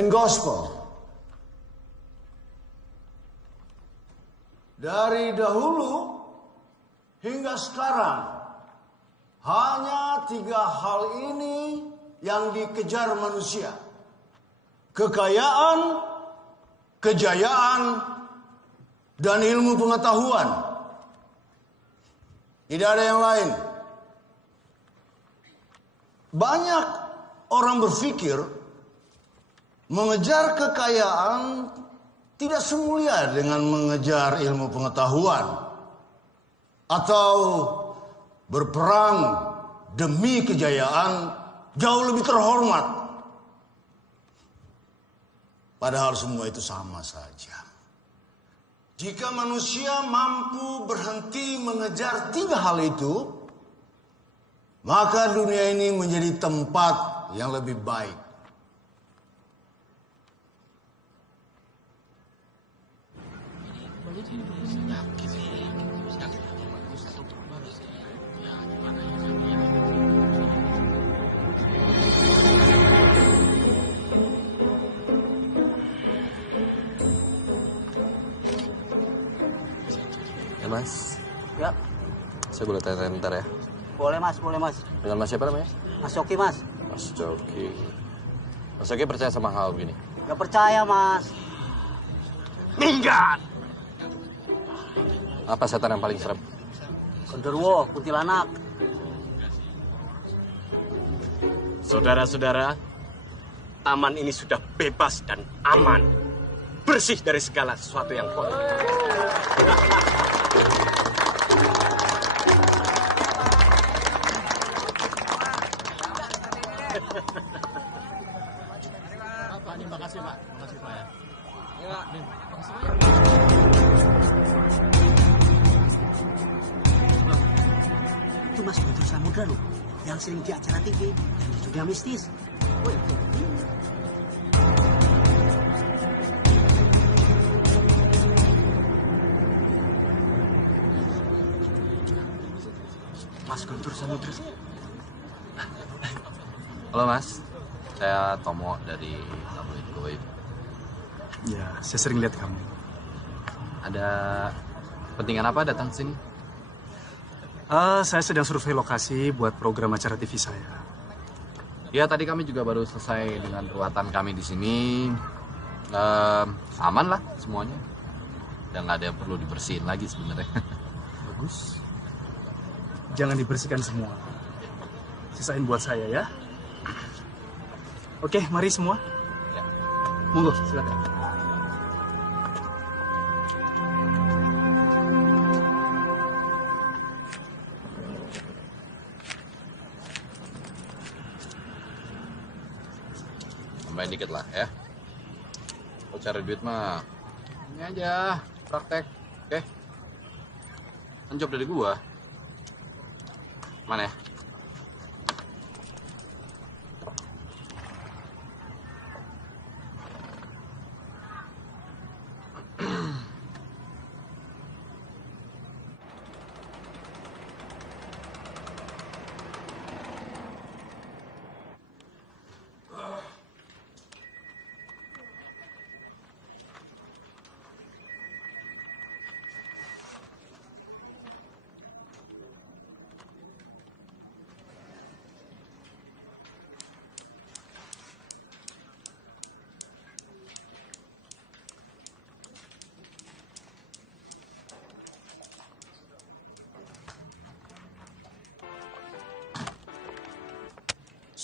and gospel. Dari dahulu hingga sekarang, hanya 3 hal ini yang dikejar manusia. Kekayaan, kejayaan, dan ilmu pengetahuan. Tidak ada yang lain. Banyak orang berpikir mengejar kekayaan tidak semulia dengan mengejar ilmu pengetahuan atau berperang demi kejayaan jauh lebih terhormat. Padahal semua itu sama saja. Jika manusia mampu berhenti mengejar 3 hal itu, maka dunia ini menjadi tempat yang lebih baik. Mas, ya. Saya boleh tanya bentar ya? Boleh mas, boleh mas. Dengan Mas siapa namanya? Mas Coki mas. Mas Coki. Mas Coki percaya sama hal begini? Gak percaya mas. Minggat! Apa setan yang paling serem? Genderuwo, kuntilanak. Saudara-saudara, taman ini sudah bebas dan aman. Bersih dari segala sesuatu yang kotor. Pak, ini makasih Pak. Makasih Pak ya. Ya. Itu Mas Guntur Samudra loh, yang sering di acara TV, yang sudah mistis. Oh, itu. Mas Guntur Samudra. Halo Mas, saya Tomo dari Tabloid Goib. Ya, saya sering lihat kamu. Ada kepentingan apa datang sini? Saya sedang survei lokasi buat program acara TV saya. Ya, tadi kami juga baru selesai dengan ruatan kami di sini. Aman lah semuanya. Dan nggak ada yang perlu dibersihin lagi sebenarnya. Bagus. Jangan dibersihkan semua. Sisain buat saya ya. Oke, mari semua. Ya. Monggo, silakan. Tambahin dikit lah ya. Kalau cari duit mah ini aja, praktek. Oke. Kan job dari gua. Mana ya?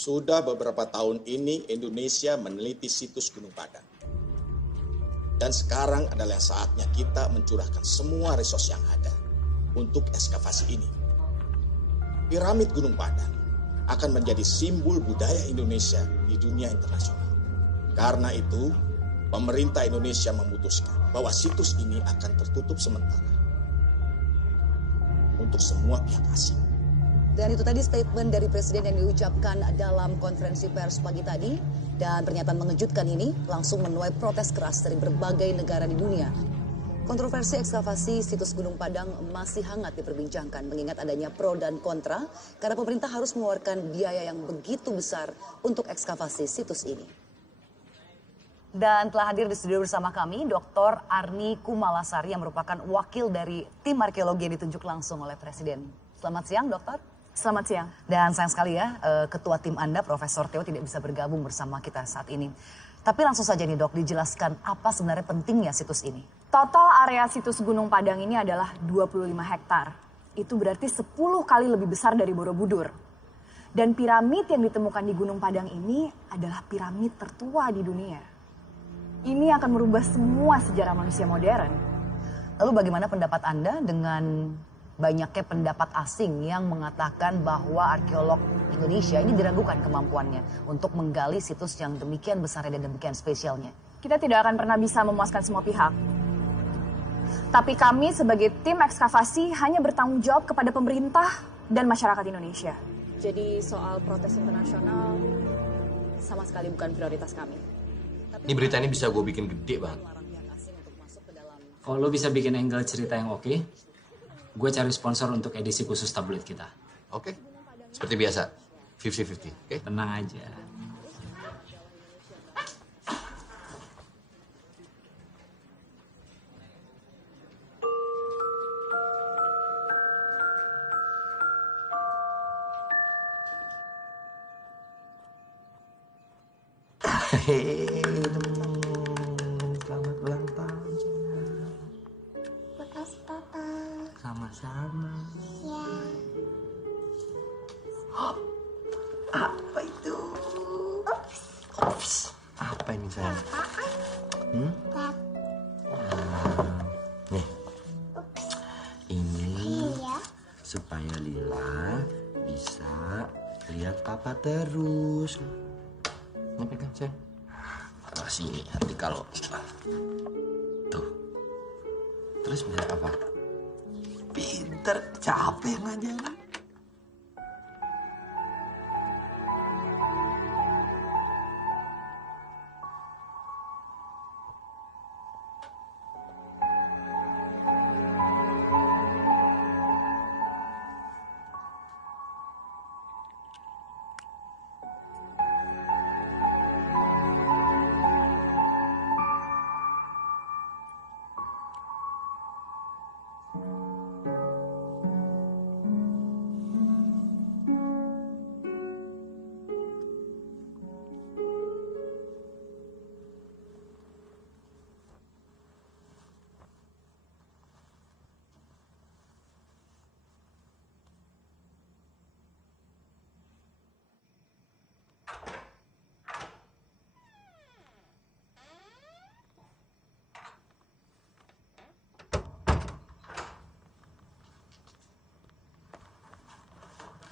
Sudah beberapa tahun ini Indonesia meneliti situs Gunung Padang. Dan sekarang adalah saatnya kita mencurahkan semua resource yang ada untuk ekskavasi ini. Piramid Gunung Padang akan menjadi simbol budaya Indonesia di dunia internasional. Karena itu, pemerintah Indonesia memutuskan bahwa situs ini akan tertutup sementara untuk semua pihak asing. Dan itu tadi statement dari Presiden yang diucapkan dalam konferensi pers pagi tadi. Dan pernyataan mengejutkan ini langsung menuai protes keras dari berbagai negara di dunia. Kontroversi ekskavasi situs Gunung Padang masih hangat diperbincangkan mengingat adanya pro dan kontra karena pemerintah harus mengeluarkan biaya yang begitu besar untuk ekskavasi situs ini. Dan telah hadir di studio bersama kami Dr. Arni Kumalasari yang merupakan wakil dari tim arkeologi yang ditunjuk langsung oleh Presiden. Selamat siang, Dokter. Selamat siang. Dan sayang sekali ya, Ketua tim Anda, Profesor Theo tidak bisa bergabung bersama kita saat ini. Tapi langsung saja nih Dok, dijelaskan apa sebenarnya pentingnya situs ini. Total area situs Gunung Padang ini adalah 25 hektar. Itu berarti 10 kali lebih besar dari Borobudur. Dan piramid yang ditemukan di Gunung Padang ini adalah piramid tertua di dunia. Ini akan merubah semua sejarah manusia modern. Lalu bagaimana pendapat Anda dengan banyaknya pendapat asing yang mengatakan bahwa arkeolog Indonesia ini diragukan kemampuannya untuk menggali situs yang demikian besarnya dan demikian spesialnya? Kita tidak akan pernah bisa memuaskan semua pihak. Tapi kami sebagai tim ekskavasi hanya bertanggung jawab kepada pemerintah dan masyarakat Indonesia. Jadi soal protes internasional sama sekali bukan prioritas kami. Ini berita ini bisa gue bikin gede banget. Kalau lo bisa bikin angle cerita yang oke, gue cari sponsor untuk edisi khusus tabloid kita. Oke, seperti biasa, 50-50, oke? Tenang aja. Selamat ulang tahun sayang. Makasih Papa. Sama-sama. Ya. Apa itu? Ops. Apa ini sayang? Nih. Ini supaya Lila bisa lihat Papa terus. Ini pegang sayang. Sini nanti kalau tuh terus bisa apa? Pinter, capek ngajarin.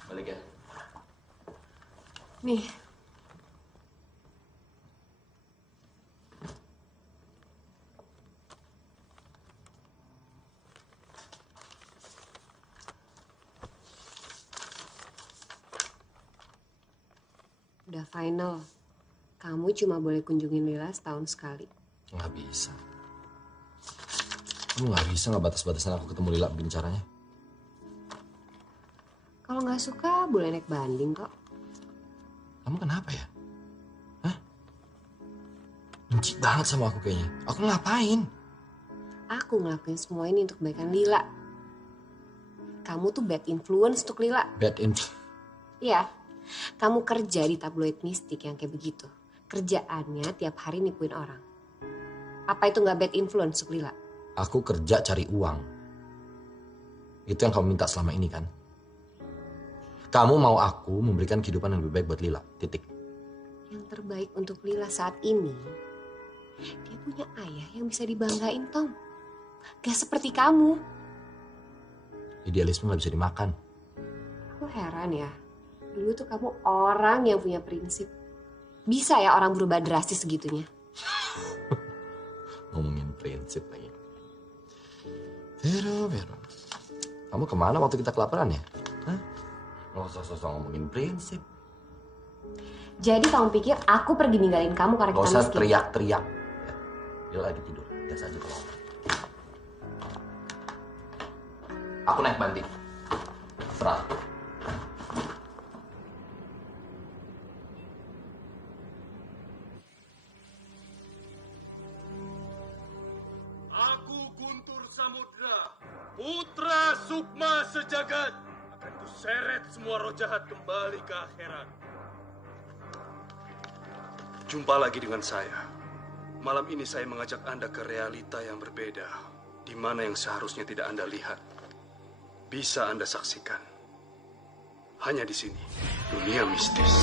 Balik ya. Nih. Udah final. Kamu cuma boleh kunjungin Lila setahun sekali. Nggak bisa. Kamu nggak bisa nggak batas-batasan aku ketemu Lila begini caranya. Kalau nggak suka, boleh naik banding kok. Kamu kenapa ya? Hah? Benci banget sama aku kayaknya. Aku ngapain? Aku ngelakuin semua ini untuk kebaikan Lila. Kamu tuh bad influence untuk Lila. Bad influence? Iya. Kamu kerja di tabloid mistik yang kayak begitu. Kerjaannya tiap hari nipuin orang. Apa itu nggak bad influence untuk Lila? Aku kerja cari uang. Itu yang kamu minta selama ini kan? Kamu mau aku memberikan kehidupan yang lebih baik buat Lila, titik. Yang terbaik untuk Lila saat ini, dia punya ayah yang bisa dibanggain, Tom. Gak seperti kamu. Idealisme gak bisa dimakan. Aku heran ya, dulu tuh kamu orang yang punya prinsip. Bisa ya orang berubah drastis segitunya? Ngomongin prinsip lagi. Vero. Kamu kemana waktu kita kelaparan ya? Hah? Nggak usah sosok ngomongin prinsip. Jadi kamu pikir aku pergi ninggalin kamu karena kita miskin? Nggak usah teriak-teriak. Ya, dia lagi tidur. Biasa aja kalau. Aku naik banding. Serah. Samudra, putra Sukma sejagat, akan kuseret semua roh jahat kembali ke akhirat. Jumpa lagi dengan saya. Malam ini saya mengajak Anda ke realita yang berbeda, di mana yang seharusnya tidak Anda lihat, bisa Anda saksikan. Hanya di sini, dunia mistis.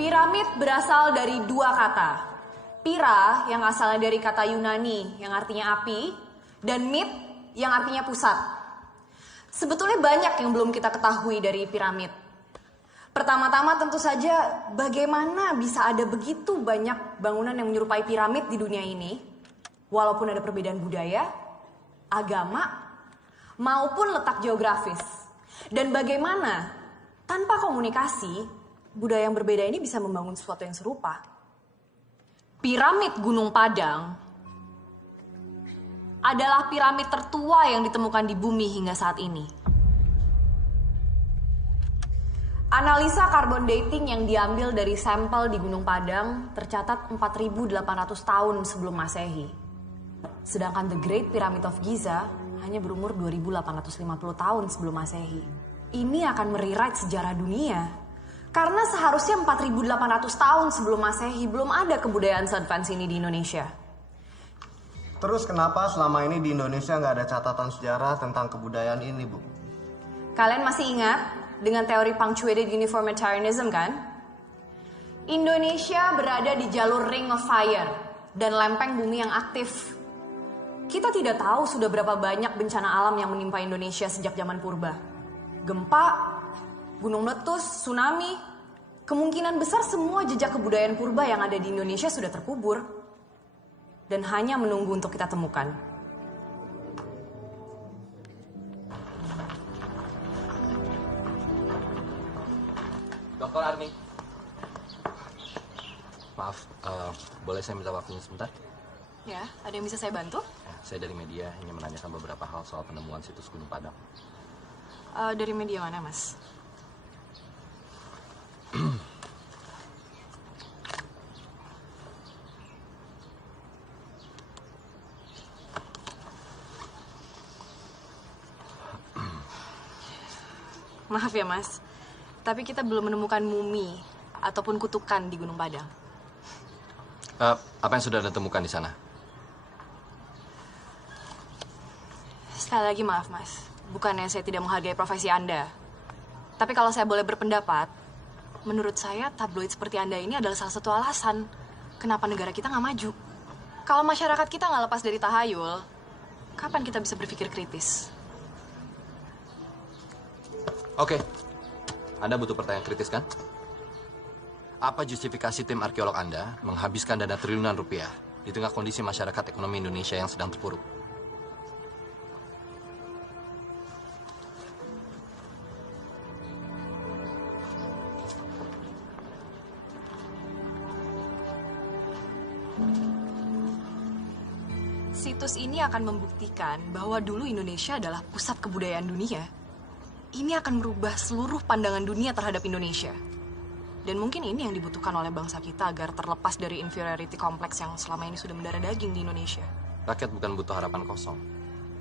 Piramid berasal dari dua kata. Pira yang asalnya dari kata Yunani yang artinya api, dan mit yang artinya pusat. Sebetulnya banyak yang belum kita ketahui dari piramid. Pertama-tama tentu saja bagaimana bisa ada begitu banyak bangunan yang menyerupai piramid di dunia ini, walaupun ada perbedaan budaya, agama, maupun letak geografis. Dan bagaimana tanpa komunikasi, budaya yang berbeda ini bisa membangun sesuatu yang serupa. Piramid Gunung Padang adalah piramid tertua yang ditemukan di bumi hingga saat ini. Analisa carbon dating yang diambil dari sampel di Gunung Padang tercatat 4.800 tahun sebelum Masehi. Sedangkan The Great Pyramid of Giza hanya berumur 2.850 tahun sebelum Masehi. Ini akan merewrite sejarah dunia. Karena seharusnya 4.800 tahun sebelum Masehi belum ada kebudayaan se-advance ini di Indonesia. Terus kenapa selama ini di Indonesia nggak ada catatan sejarah tentang kebudayaan ini, Bu? Kalian masih ingat dengan teori punctuated uniformitarianism kan? Indonesia berada di jalur Ring of Fire dan lempeng bumi yang aktif. Kita tidak tahu sudah berapa banyak bencana alam yang menimpa Indonesia sejak zaman purba. Gempa, gunung meletus, tsunami, kemungkinan besar semua jejak kebudayaan purba yang ada di Indonesia sudah terkubur dan hanya menunggu untuk kita temukan. Dr. Arni. Maaf, boleh saya minta waktunya sebentar? Ya, ada yang bisa saya bantu? Saya dari media ingin menanyakan beberapa hal soal penemuan situs Gunung Padang. Dari media mana, Mas? Maaf ya Mas, tapi kita belum menemukan mumi ataupun kutukan di Gunung Padang. Apa yang sudah Anda temukan di sana? Sekali lagi maaf Mas, bukannya saya tidak menghargai profesi Anda. Tapi kalau saya boleh berpendapat, menurut saya tabloid seperti Anda ini adalah salah satu alasan kenapa negara kita nggak maju. Kalau masyarakat kita nggak lepas dari tahayul, kapan kita bisa berpikir kritis? Oke, Anda butuh pertanyaan kritis kan? Apa justifikasi tim arkeolog Anda menghabiskan dana triliunan rupiah di tengah kondisi masyarakat ekonomi Indonesia yang sedang terpuruk? Situs ini akan membuktikan bahwa dulu Indonesia adalah pusat kebudayaan dunia. Ini akan merubah seluruh pandangan dunia terhadap Indonesia. Dan mungkin ini yang dibutuhkan oleh bangsa kita agar terlepas dari inferiority complex yang selama ini sudah mendarah daging di Indonesia. Rakyat bukan butuh harapan kosong.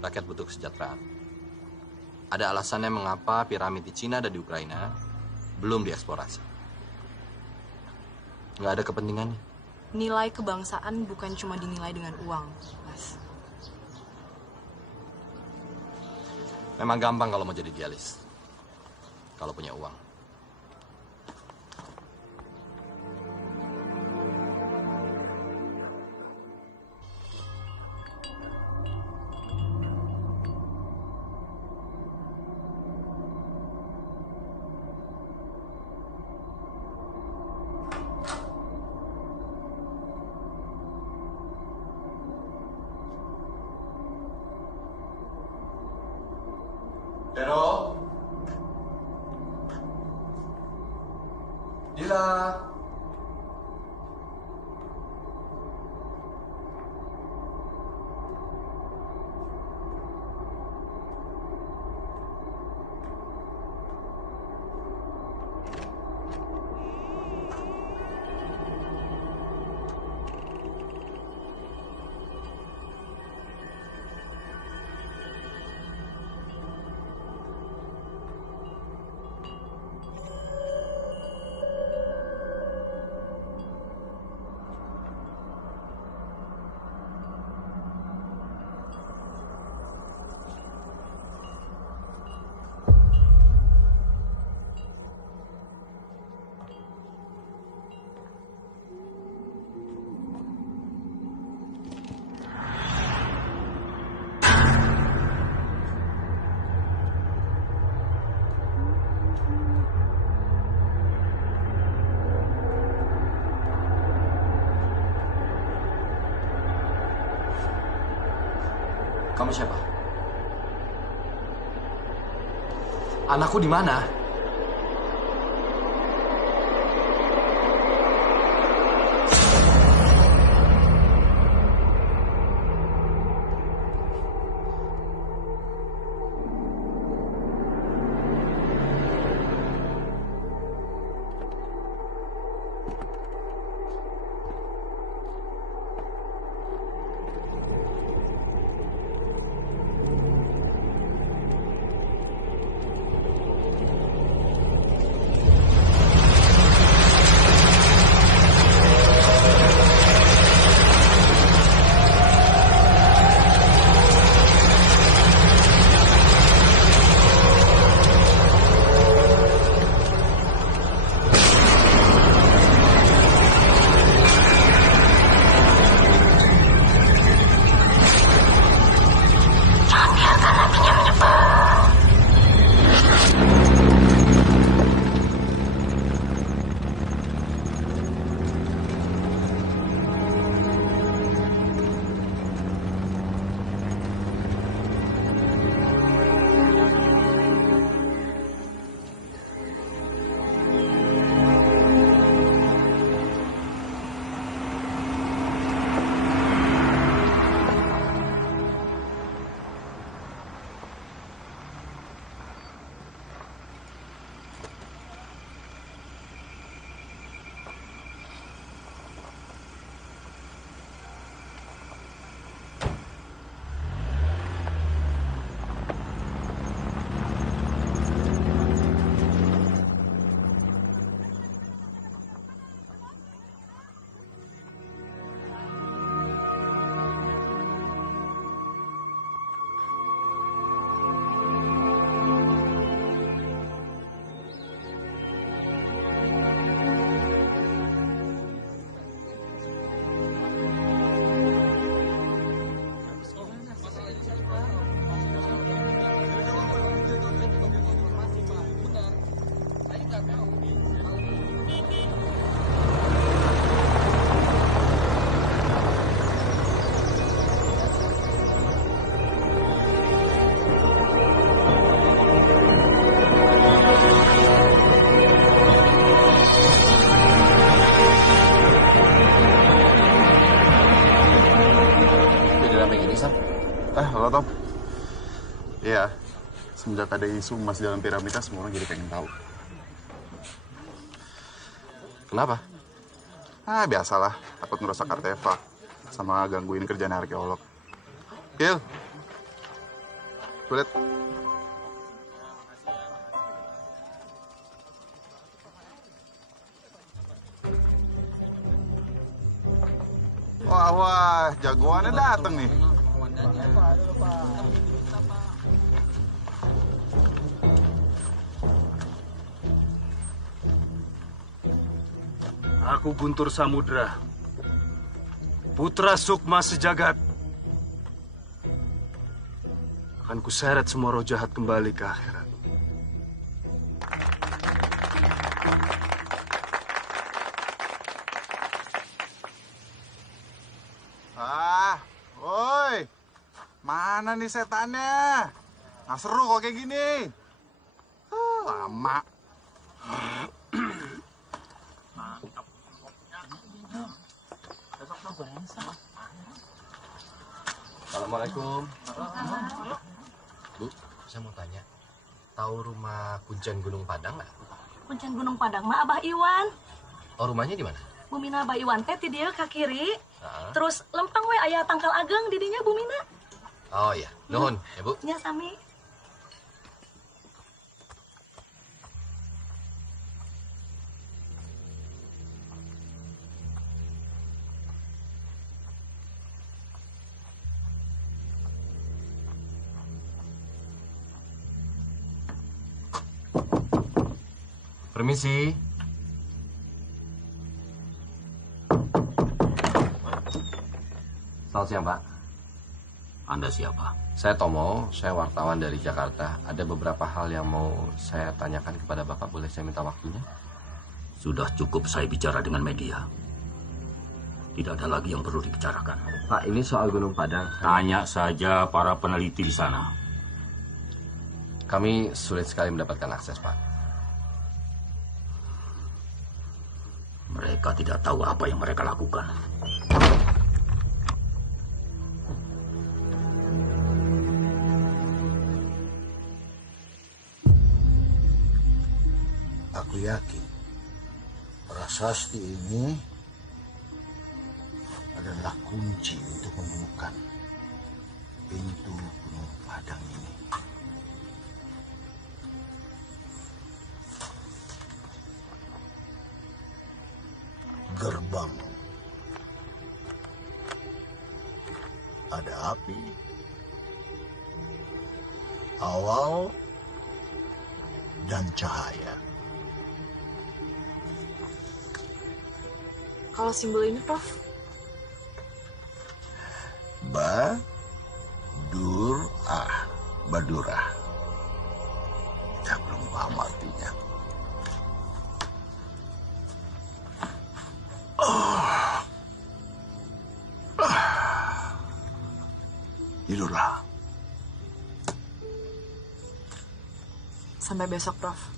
Rakyat butuh kesejahteraan. Ada alasannya mengapa piramid di Cina dan di Ukraina belum dieksplorasi. Nggak ada kepentingannya. Nilai kebangsaan bukan cuma dinilai dengan uang, Mas. Memang gampang kalau mau jadi idealis. Kalau punya uang. Vero, Lila. Kamu siapa? Anakku di mana? Halo Tom. Iya, semenjak ada isu emas dalam piramida, semua orang jadi pengen tahu. Kenapa? Biasalah, takut ngerusak artefak sama gangguin kerjaan arkeolog. Gil, kulit. Wah, jagoannya dateng nih. Aku Guntur Samudra, putra Sukma sejagat. Akan kuseret semua roh jahat kembali ke akhirat. Woi, mana nih setannya? Nggak seru kok kayak gini. Lama. Assalamualaikum. Bu, saya mau tanya. Tahu rumah Kuncen Gunung Padang nggak? Kuncen Gunung Padang mah Abah Iwan. Oh, rumahnya di mana? Bumina Abah Iwan teh di dieu ka kiri. Terus lempang we aya tangkal ageng di dinya Bumina. Oh iya, nuhun ya Bu. Nya sami. Permisi. Selamat siang, Pak. Anda siapa? Saya Tomo, saya wartawan dari Jakarta. Ada beberapa hal yang mau saya tanyakan kepada Bapak. Boleh saya minta waktunya? Sudah cukup saya bicara dengan media. Tidak ada lagi yang perlu dibicarakan. Pak, ini soal Gunung Padang. Tanya saja para peneliti di sana. Kami sulit sekali mendapatkan akses, Pak. Mereka tidak tahu apa yang mereka lakukan. Aku yakin prasasti ini adalah kunci untuk menemukan pintu Gunung Padang ini. Gerbang. Ada api. Awal dan cahaya. Kalau simbol ini, Prof? Badurah. Saya belum paham artinya. Tidurlah. Sampai besok, Prof.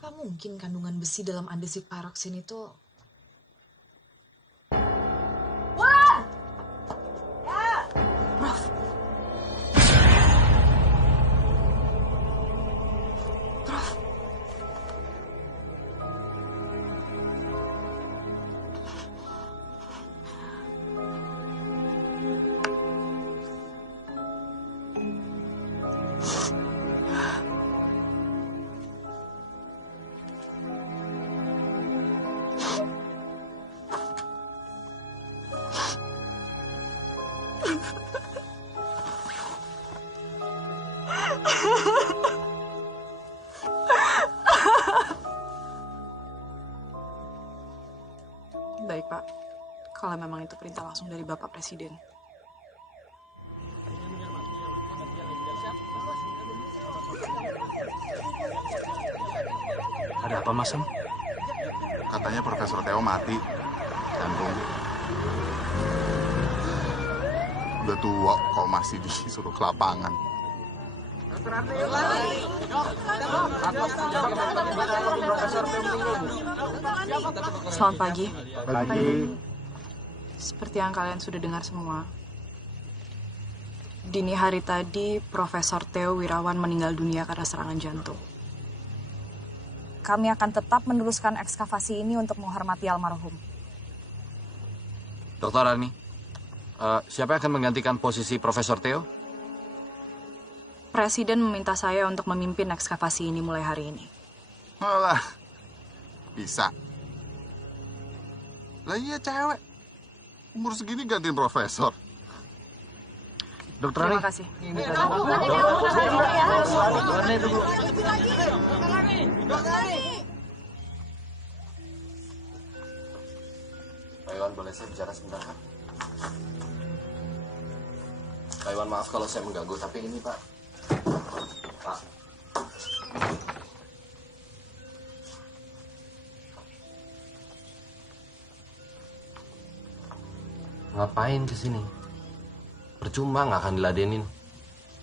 Apa mungkin kandungan besi dalam andesit paroksin itu... Wulan! Ya! Prof. Prof. Baik, Pak. Kalau memang itu perintah langsung dari Bapak Presiden. Ada apa, Mas? Katanya Profesor Theo mati. Jantung. Udah tua kok masih disuruh ke lapangan. Selamat pagi. Pagi. Seperti yang kalian sudah dengar semua, dini hari tadi Profesor Theo Wirawan meninggal dunia karena serangan jantung. Kami akan tetap meneruskan ekskavasi ini untuk menghormati almarhum. Dokter Rani, siapa yang akan menggantikan posisi Profesor Theo? Presiden meminta saya untuk memimpin ekskavasi ini mulai hari ini. Alah, bisa. Lah iya cewek. Umur segini gantiin profesor. Dokter Terima Rani. kasih. Pak Iwan, boleh saya bicara sebentar, Pak? Pak Iwan, maaf kalau saya mengganggu, tapi ini, Pak. Pak. Ngapain kesini? Percuma, nggak akan diladenin.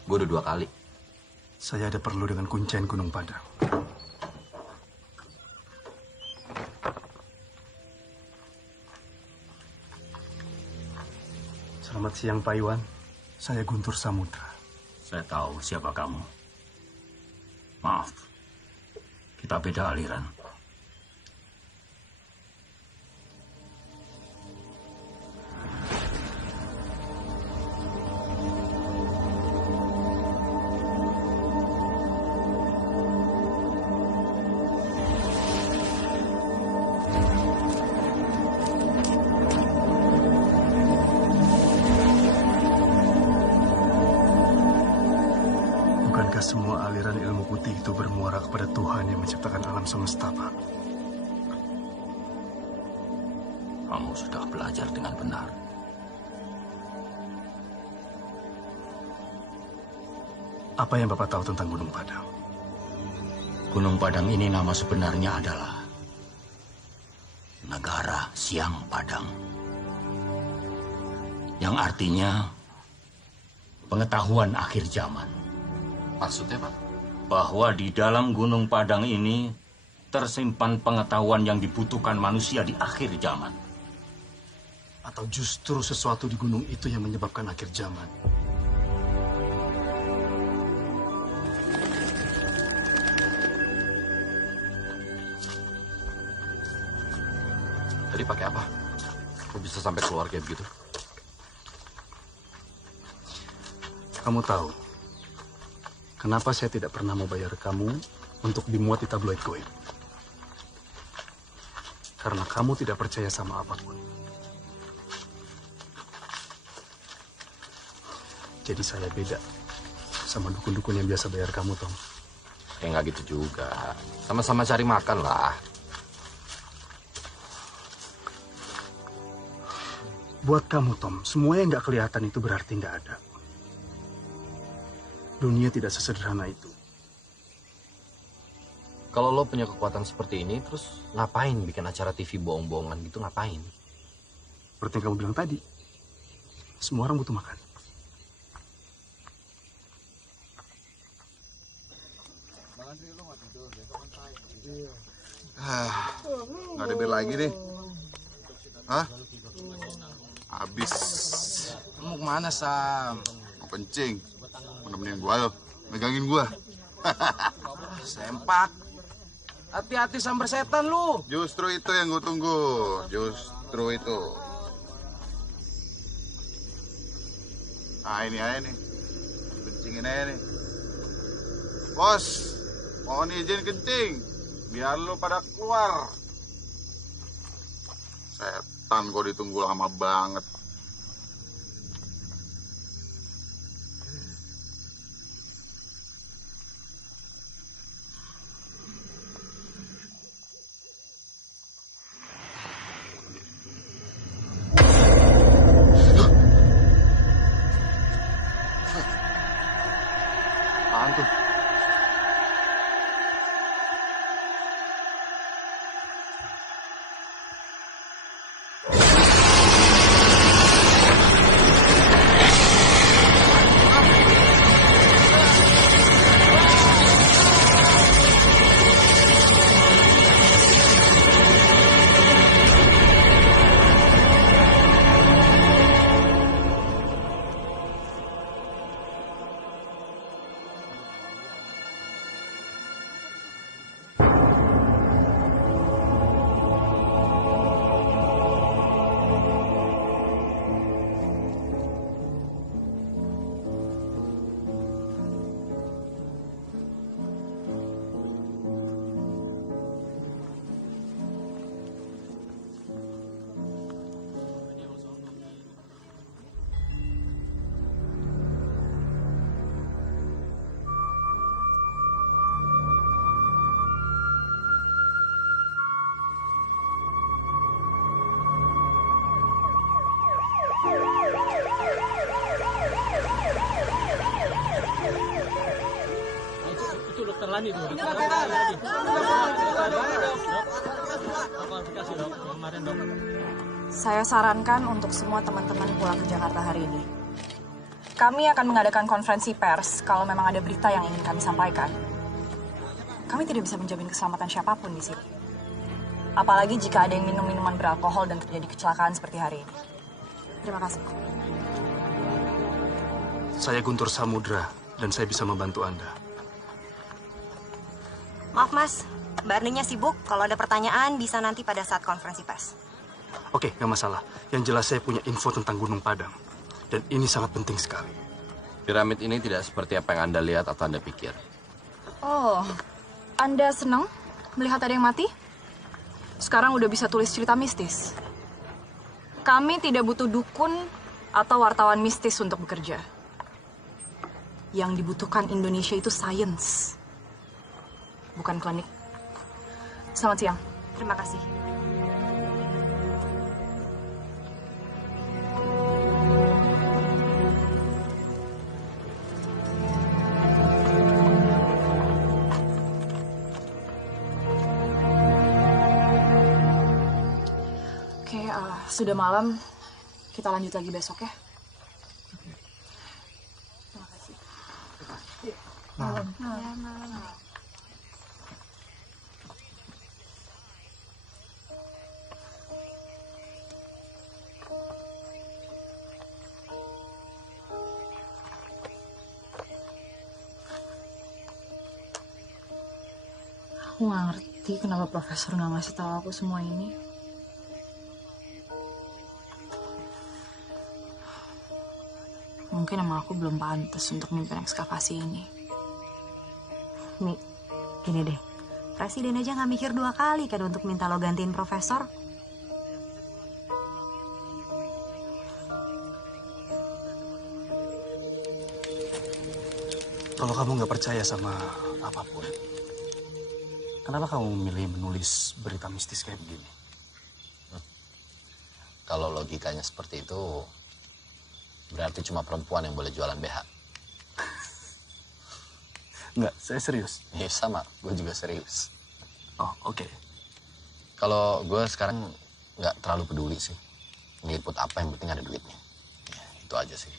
Gue udah 2 kali. Saya ada perlu dengan Kuncen Gunung Padang. Selamat siang, Pak Iwan. Saya Guntur Samudra. Saya tahu siapa kamu. Maaf, kita beda aliran. Bukankah semua aliran ilmu putih itu bermuara kepada Tuhan yang menciptakan alam semesta, Pak? Kamu sudah belajar dengan benar. Apa yang Bapak tahu tentang Gunung Padang? Gunung Padang ini nama sebenarnya adalah Negara Siang Padang. Yang artinya pengetahuan akhir zaman. Maksudnya, Pak? Bahwa di dalam Gunung Padang ini tersimpan pengetahuan yang dibutuhkan manusia di akhir zaman. Atau justru sesuatu di gunung itu yang menyebabkan akhir zaman? Tadi pakai apa? Kok bisa sampai keluar kayak begitu? Kamu tahu, kenapa saya tidak pernah mau bayar kamu untuk dimuat di tabloid goib? Karena kamu tidak percaya sama apapun. Jadi saya beda sama dukun-dukun yang biasa bayar kamu, Tom. Ya nggak gitu juga. Sama-sama cari makan lah. Buat kamu, Tom, semua yang nggak kelihatan itu berarti nggak ada. Dunia tidak sesederhana itu. Kalau lo punya kekuatan seperti ini, terus ngapain bikin acara TV bohong-bohongan gitu, ngapain? Seperti yang kamu bilang tadi, semua orang butuh makan. Nggak ada bir lagi nih. Hah? Habis. Mau kemana, Sam? Mau kencing. Mau nemenin gua lo. Megangin gua. Sempak. Hati-hati sambar setan lu. Justru itu yang gue tunggu. Justru itu. Nah ini aja nih. Kencingin aja nih. Bos, mohon izin kencing. Biar lu pada keluar. Setan kok ditunggu lama banget. Apaan tuh? Itu dokter Lani tuh. Saya sarankan untuk semua teman-teman pulang ke Jakarta hari ini. Kami akan mengadakan konferensi pers kalau memang ada berita yang ingin kami sampaikan. Kami tidak bisa menjamin keselamatan siapapun di sini. Apalagi jika ada yang minum minuman beralkohol dan terjadi kecelakaan seperti hari ini. Terima kasih. Saya Guntur Samudra dan saya bisa membantu Anda. Maaf Mas, Mbak Arninya sibuk. Kalau ada pertanyaan bisa nanti pada saat konferensi pers. Oke, nggak masalah. Yang jelas saya punya info tentang Gunung Padang. Dan ini sangat penting sekali. Piramid ini tidak seperti apa yang Anda lihat atau Anda pikir. Oh, Anda senang melihat ada yang mati? Sekarang udah bisa tulis cerita mistis. Kami tidak butuh dukun atau wartawan mistis untuk bekerja. Yang dibutuhkan Indonesia itu sains, bukan klinik. Selamat siang. Terima kasih. Oke, sudah malam. Kita lanjut lagi besok ya. Terima kasih. Malam. Ya, malam. Aku nggak ngerti kenapa profesor nggak ngasih tahu aku semua ini. Mungkin emang aku belum pantas untuk mimpin ekskavasi ini. Mi, gini deh. Presiden aja nggak mikir 2 kali kan untuk minta lo gantiin profesor. Kalau kamu nggak percaya sama apapun, kenapa kamu memilih menulis berita mistis kayak begini? Kalau logikanya seperti itu, berarti cuma perempuan yang boleh jualan BH. Enggak, saya serius. Iya sama, gue juga serius. Oh, oke. Kalau gue sekarang nggak terlalu peduli sih. Ngeliput apa yang penting ada duitnya. Ya, itu aja sih.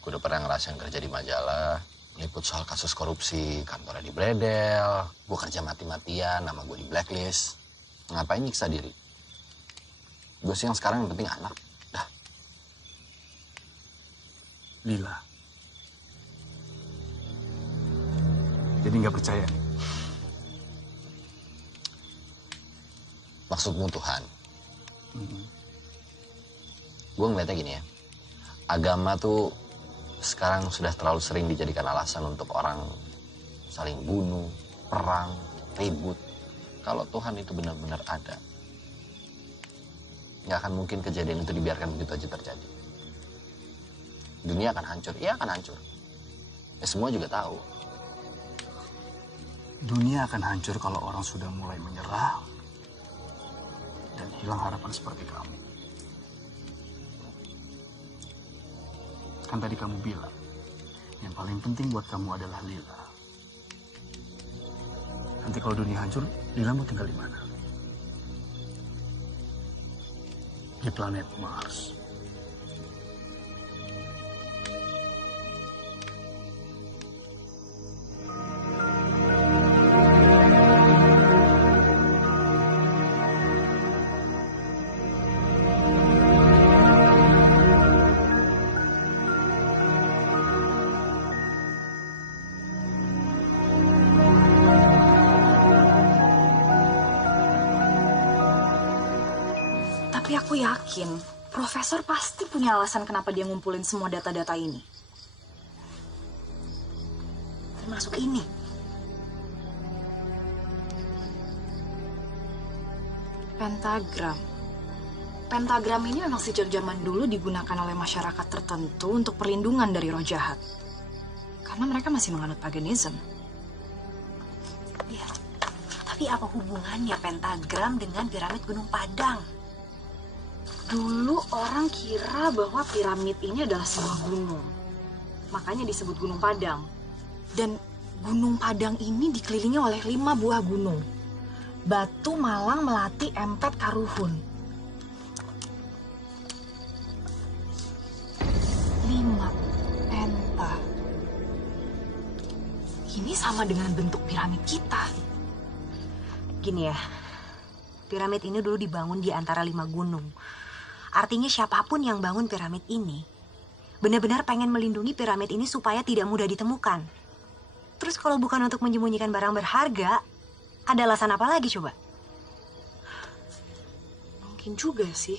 Gue udah pernah ngerasain kerja di majalah, Ngeliput soal kasus korupsi, kantornya dibredel, gue kerja mati-matian, nama gue di blacklist. Ngapain nyiksa diri? Gue sih yang sekarang yang penting anak. Dah. Lila. Jadi nggak percaya nih? Maksudmu Tuhan? Gue ngeliatnya gini ya. Agama tuh sekarang sudah terlalu sering dijadikan alasan untuk orang saling bunuh, perang, ribut. Kalau Tuhan itu benar-benar ada, nggak akan mungkin kejadian itu dibiarkan begitu aja terjadi. Dunia akan hancur, iya akan hancur. Ya semua juga tahu. Dunia akan hancur kalau orang sudah mulai menyerah dan hilang harapan seperti kamu. Kan tadi kamu bilang, yang paling penting buat kamu adalah Lila. Nanti kalau dunia hancur, Lila mau tinggal di mana? Di planet Mars. Tapi aku yakin, Profesor pasti punya alasan kenapa dia ngumpulin semua data-data ini. Termasuk ini. Pentagram. Pentagram ini memang sejak zaman dulu digunakan oleh masyarakat tertentu untuk perlindungan dari roh jahat. Karena mereka masih menganut paganism. Iya. Tapi apa hubungannya pentagram dengan piramid Gunung Padang? Dulu orang kira bahwa piramid ini adalah sebuah gunung. Makanya disebut Gunung Padang. Dan Gunung Padang ini dikelilingi oleh 5 buah gunung. Batu, Malang, Melati, Empet, Karuhun. 5 penta. Ini sama dengan bentuk piramid kita. Gini ya, piramid ini dulu dibangun di antara 5 gunung. Artinya siapapun yang bangun piramid ini benar-benar pengen melindungi piramid ini supaya tidak mudah ditemukan. Terus kalau bukan untuk menyembunyikan barang berharga, ada alasan apa lagi coba? Mungkin juga sih.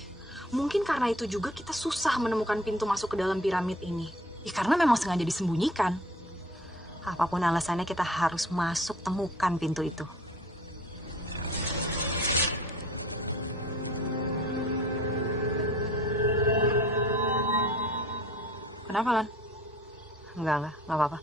Mungkin karena itu juga kita susah menemukan pintu masuk ke dalam piramid ini. Ya karena memang sengaja disembunyikan. Apapun alasannya kita harus masuk temukan pintu itu. Kenapa, Lan? Enggak apa-apa.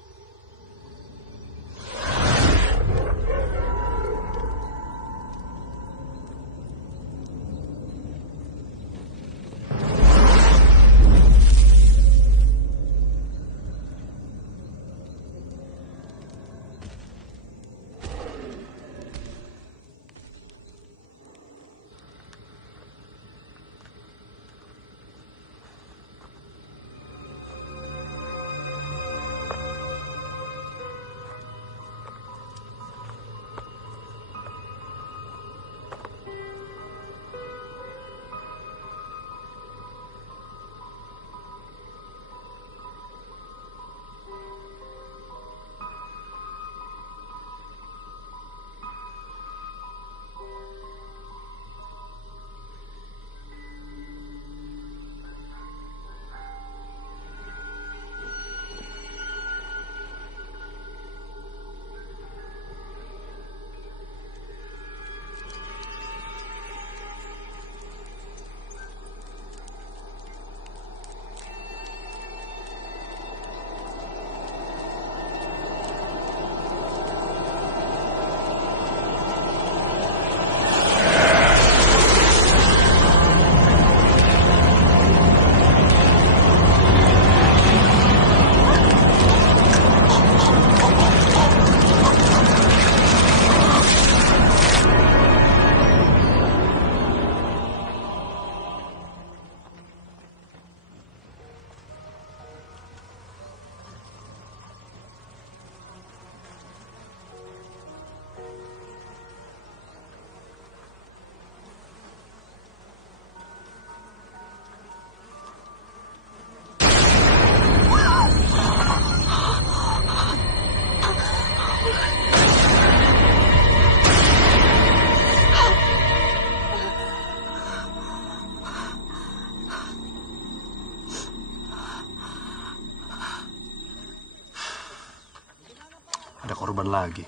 Ada korban lagi.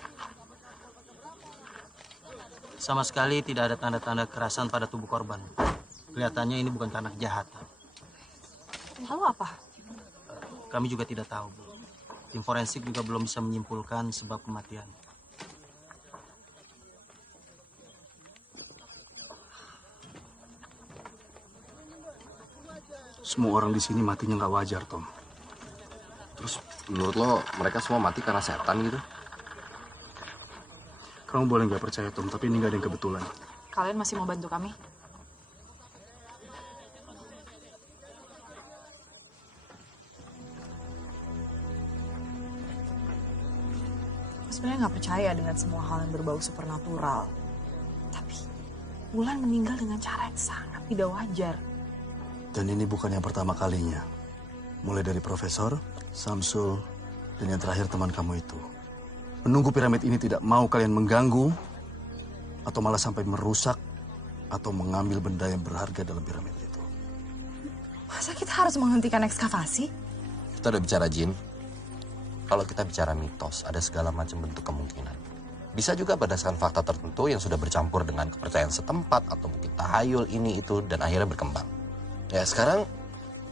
Sama sekali tidak ada tanda-tanda kekerasan pada tubuh korban. Kelihatannya ini bukan karena kejahatan. Lalu apa? Kami juga tidak tahu, Bu. Tim forensik juga belum bisa menyimpulkan sebab kematian. Semua orang di sini matinya nggak wajar, Tom. Terus menurut lo mereka semua mati karena setan gitu? Kamu boleh nggak percaya, Tom, tapi ini nggak ada yang kebetulan. Kalian masih mau bantu kami? Aku sebenarnya nggak percaya dengan semua hal yang berbau supernatural. Tapi Wulan meninggal dengan cara yang sangat tidak wajar. Dan ini bukan yang pertama kalinya. Mulai dari Profesor, Samsul, dan yang terakhir teman kamu itu. Menunggu piramid ini tidak mau kalian mengganggu, atau malah sampai merusak, atau mengambil benda yang berharga dalam piramid itu. Masa kita harus menghentikan ekskavasi? Kita udah bicara jin. Kalau kita bicara mitos, ada segala macam bentuk kemungkinan. Bisa juga berdasarkan fakta tertentu yang sudah bercampur dengan kepercayaan setempat, atau mungkin tahayul ini itu, dan akhirnya berkembang. Ya sekarang,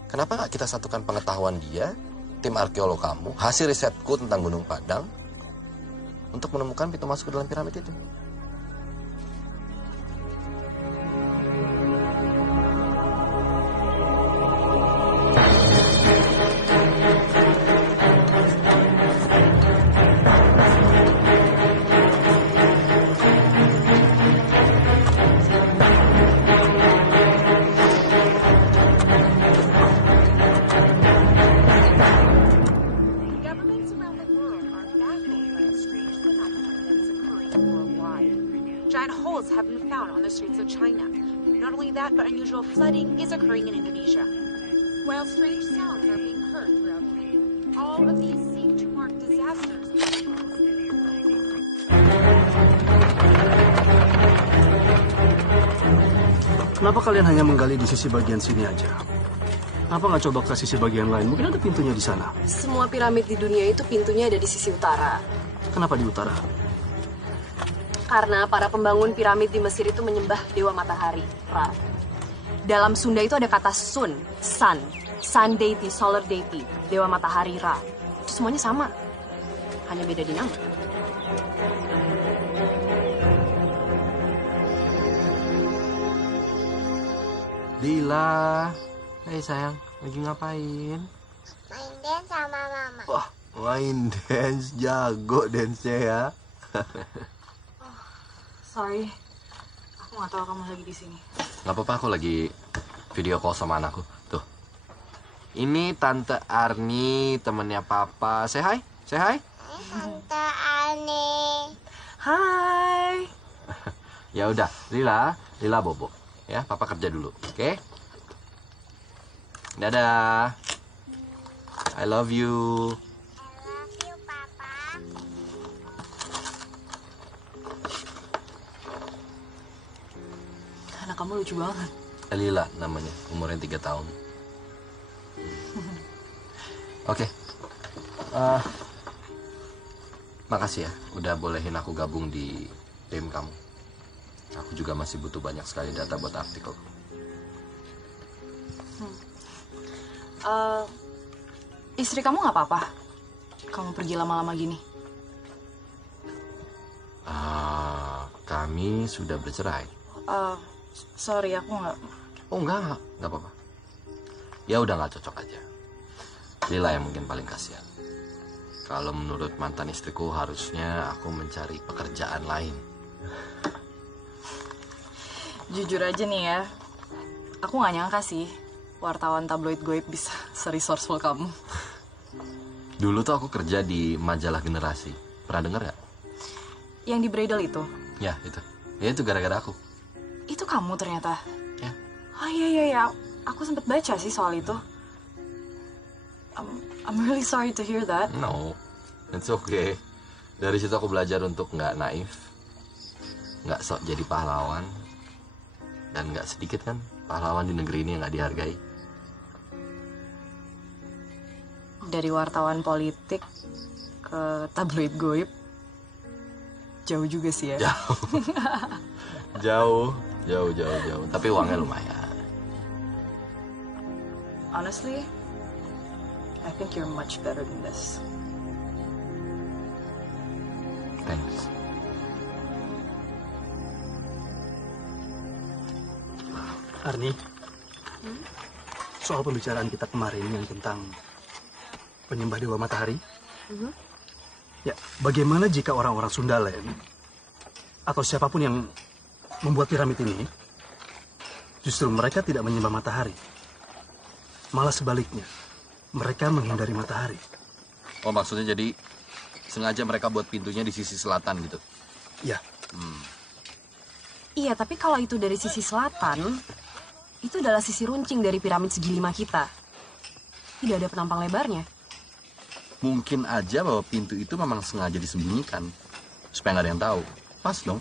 kenapa nggak kita satukan pengetahuan dia, tim arkeolog kamu, hasil risetku tentang Gunung Padang, untuk menemukan pintu masuk ke dalam piramid itu. Have been found on the streets of China. Not only that, but unusual flooding is occurring in Indonesia. While strange sounds are being heard throughout China, all of these seem to mark disasters. Kenapa kalian hanya menggali di sisi bagian sini aja? Kenapa nggak coba ke sisi bagian lain? Mungkin ada pintunya di sana. Semua piramid di dunia itu pintunya ada di sisi utara. Kenapa di utara? Karena para pembangun piramid di Mesir itu menyembah dewa matahari, Ra. Dalam Sunda itu ada kata sun, sun deity, solar deity, dewa matahari, Ra. Itu semuanya sama, hanya beda di nama. Lila, hai sayang, lagi ngapain? Main dance sama mama. Wah, main dance, jago dance-nya ya. Sorry, aku nggak tahu kamu lagi di sini. Gak apa-apa, aku lagi video call sama anakku. Tuh. Ini Tante Arni, temennya Papa. Say hi, say hi. Tante Arni. Hai. Ya udah, Lila bobo. Ya, Papa kerja dulu, oke? Dadah. I love you. Kamu lucu banget. Lila namanya, umurnya 3 tahun. Oke. Makasih ya, udah bolehin aku gabung di tim kamu. Aku juga masih butuh banyak sekali data buat artikel. Istri kamu nggak apa-apa? Kamu pergi lama-lama gini? Kami sudah bercerai. Sorry, aku nggak... Oh enggak apa-apa. Ya udah nggak cocok aja. Lila yang mungkin paling kasihan. Kalau menurut mantan istriku harusnya aku mencari pekerjaan lain. Jujur aja nih ya, aku nggak nyangka sih wartawan tabloid goib bisa se-resourceful kamu. Dulu tuh aku kerja di majalah Generasi. Pernah denger nggak? Yang di Bradle itu? Ya itu. Ya itu gara-gara aku. Itu kamu ternyata? Ya. Oh iya. Aku sempat baca sih soal itu. I'm really sorry to hear that. No, it's okay. Dari situ aku belajar untuk nggak naif, nggak sok jadi pahlawan, dan nggak sedikit kan pahlawan di negeri ini yang nggak dihargai. Dari wartawan politik ke tabloid goib, Jauh juga sih ya. Jauh. Jauh. Tapi uangnya lumayan. Honestly, I think you're much better than this. Thanks. Arni, soal pembicaraan kita kemarin yang tentang penyembah Dewa Matahari, ya bagaimana jika orang-orang Sundaland atau siapapun yang membuat piramid ini, justru mereka tidak menyembah matahari, malah sebaliknya, mereka menghindari matahari. Oh, maksudnya jadi sengaja mereka buat pintunya di sisi selatan gitu? Ya. Iya, tapi kalau itu dari sisi selatan, itu adalah sisi runcing dari piramid segi 5 kita. Tidak ada penampang lebarnya. Mungkin aja bahwa pintu itu memang sengaja disembunyikan, supaya nggak ada yang tahu. Pas dong.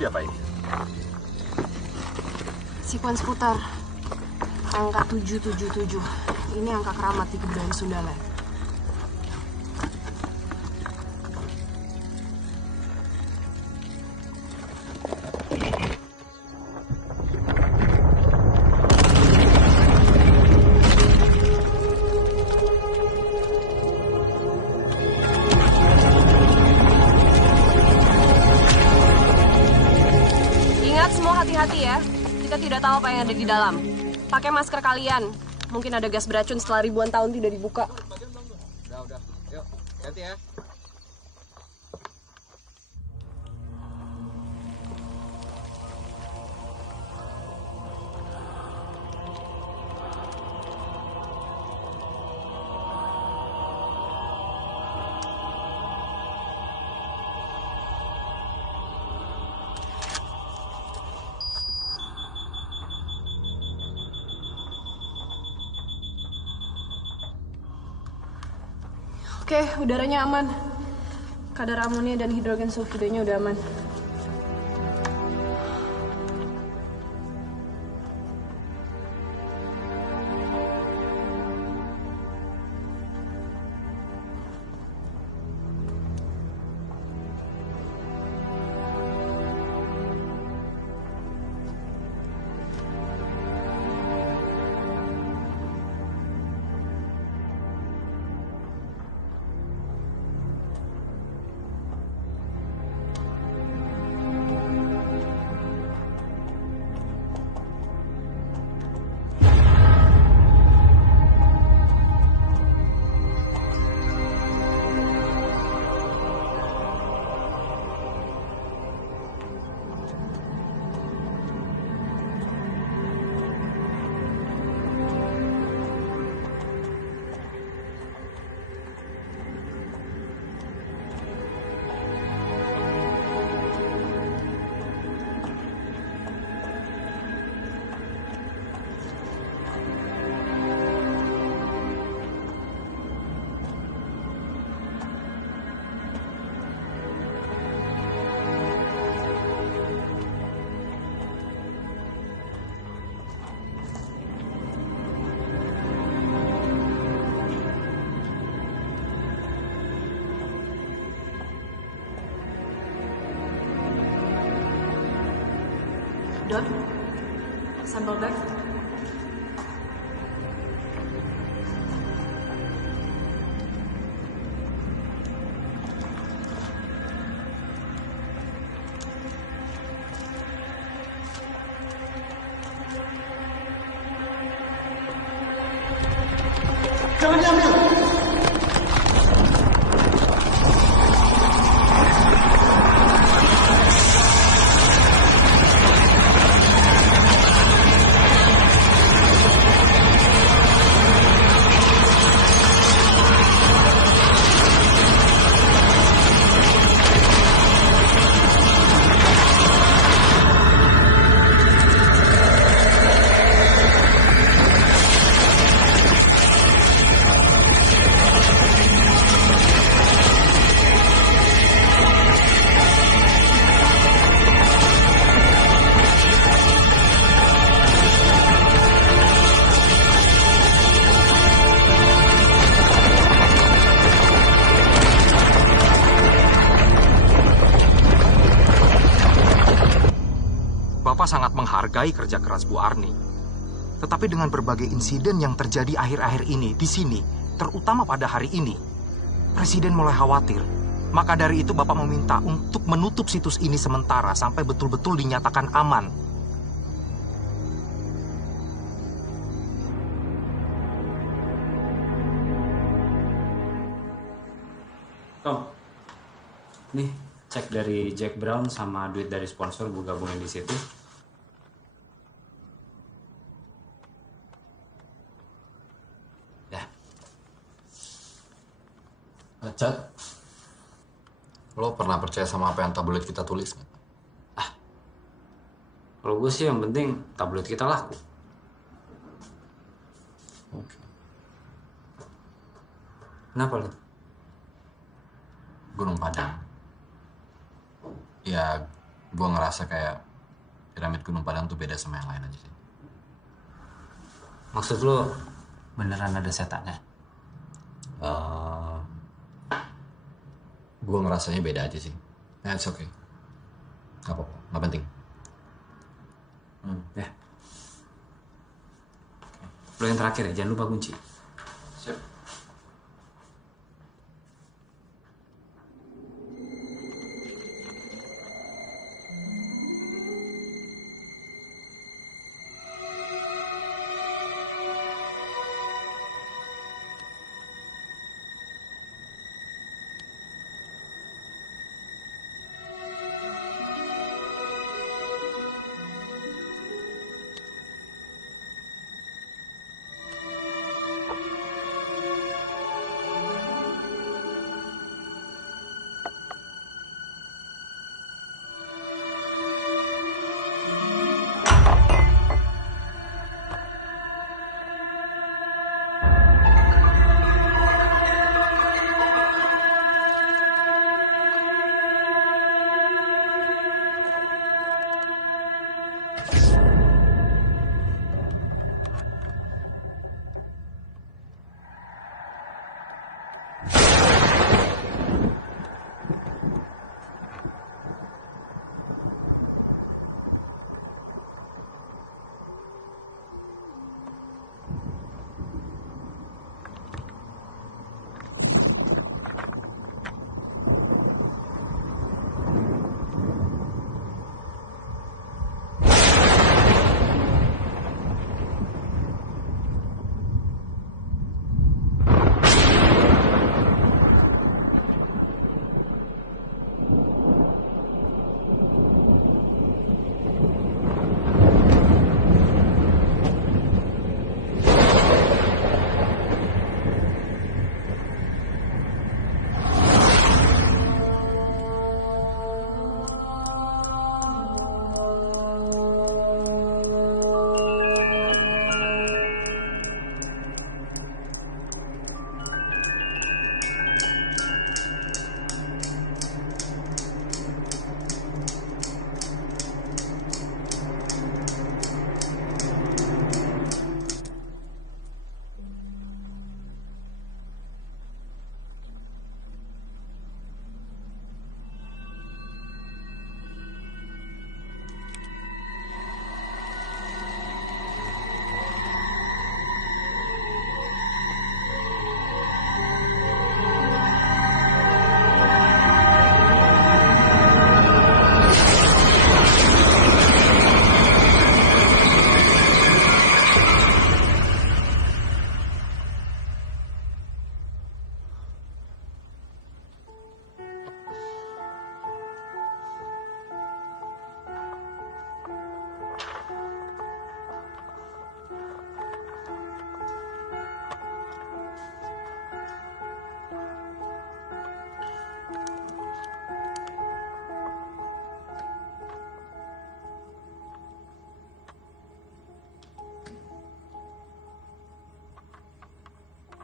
Diapain? Sequence putar. Angka 777. Ini angka keramat di kebudayaan Sundala. Hati-hati ya, kita tidak tahu apa yang ada di dalam. Pakai masker kalian. Mungkin ada gas beracun setelah ribuan tahun tidak dibuka. Udah. Yuk, hati ya. Oke, udaranya aman. Kadar amonia dan hidrogen sulfidanya udah aman. Don, sambal bag. Jangan diambil. Bapak sangat menghargai kerja keras Bu Arni. Tetapi dengan berbagai insiden yang terjadi akhir-akhir ini di sini, terutama pada hari ini, Presiden mulai khawatir. Maka dari itu Bapak meminta untuk menutup situs ini sementara sampai betul-betul dinyatakan aman. Tom, nih cek dari Jack Brown sama duit dari sponsor gue gabungin di situ. Ya. Chat, lo pernah percaya sama apa yang tabloid kita tulis nggak? Kalau gue sih yang penting tabloid kita laku. Oke. Kenapa lo? Gunung Padang. Ya, gue ngerasa kayak piramid Gunung Padang tuh beda sama yang lain aja sih. Maksud lo beneran ada setannya? Gue ngerasanya beda aja sih. Nah, it's okay. Gak apa-apa, gak penting. Ya. Lo yang terakhir ya, jangan lupa kunci. Siap.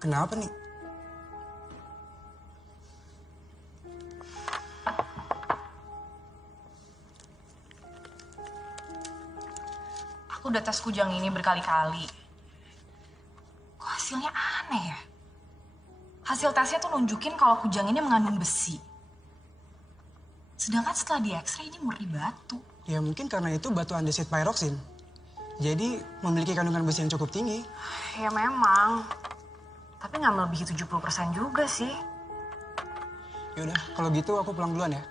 Kenapa nih? Aku udah tes kujang ini berkali-kali. Kok hasilnya aneh ya? Hasil tesnya tuh nunjukin kalau kujang ini mengandung besi. Sedangkan setelah di X-ray ini murni batu. Ya mungkin karena itu batu andesit pyroxene. Jadi memiliki kandungan besi yang cukup tinggi. Ya memang. Tapi nggak melebihi 70% juga sih. Yaudah, kalau gitu aku pulang duluan ya.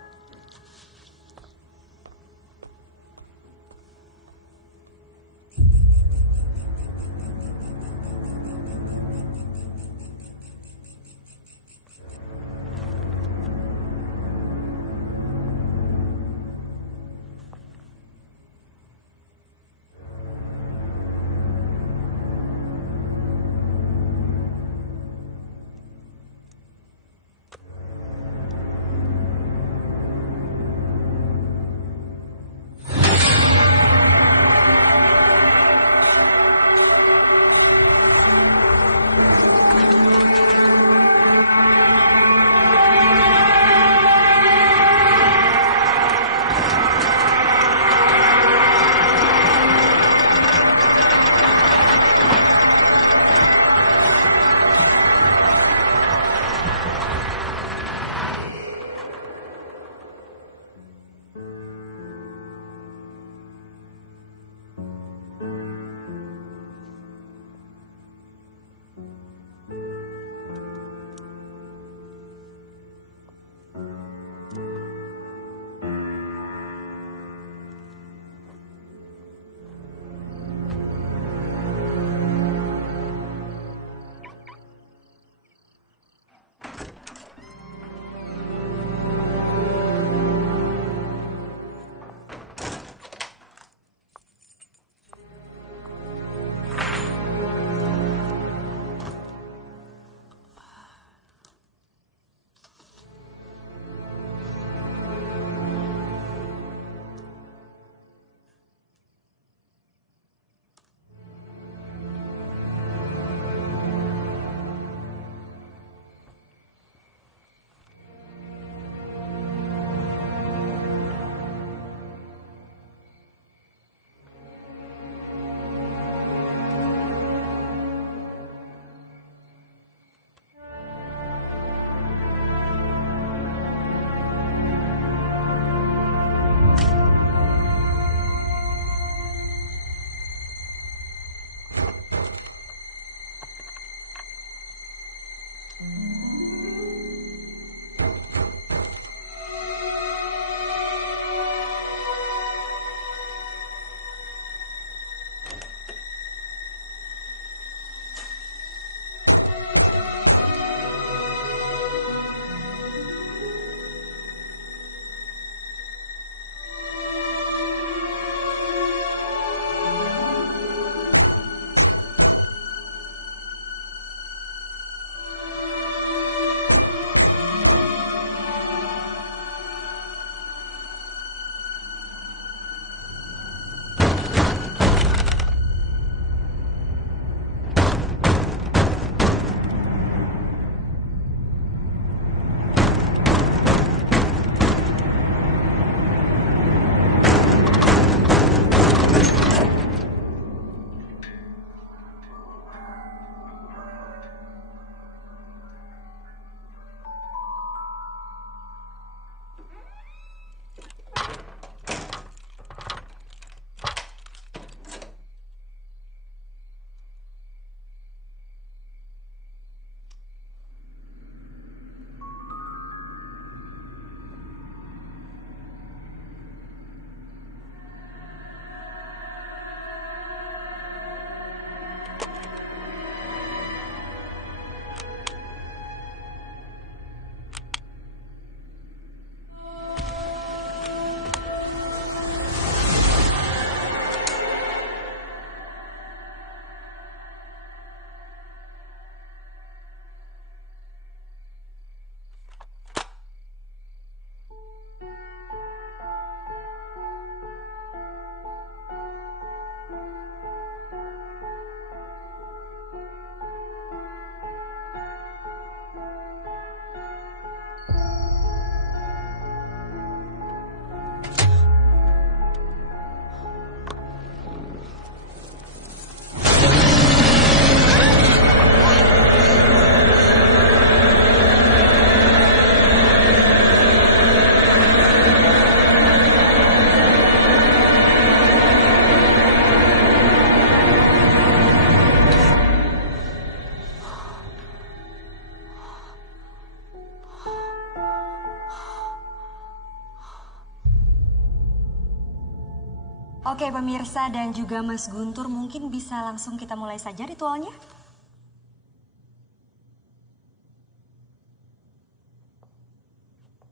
Oke pemirsa dan juga Mas Guntur, mungkin bisa langsung kita mulai saja ritualnya.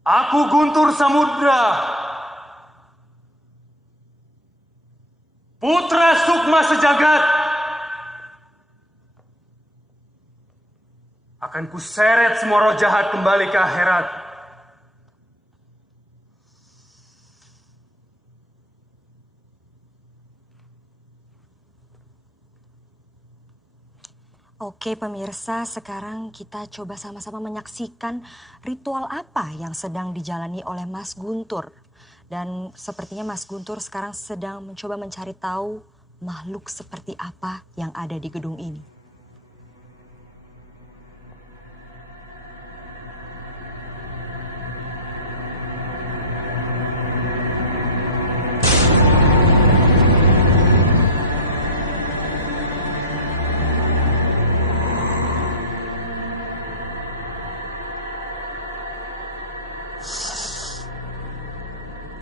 Aku Guntur Samudra, putra Sukma Sejagat, akan kuseret semua roh jahat kembali ke akhirat. Oke pemirsa, sekarang kita coba sama-sama menyaksikan ritual apa yang sedang dijalani oleh Mas Guntur. Dan sepertinya Mas Guntur sekarang sedang mencoba mencari tahu makhluk seperti apa yang ada di gedung ini.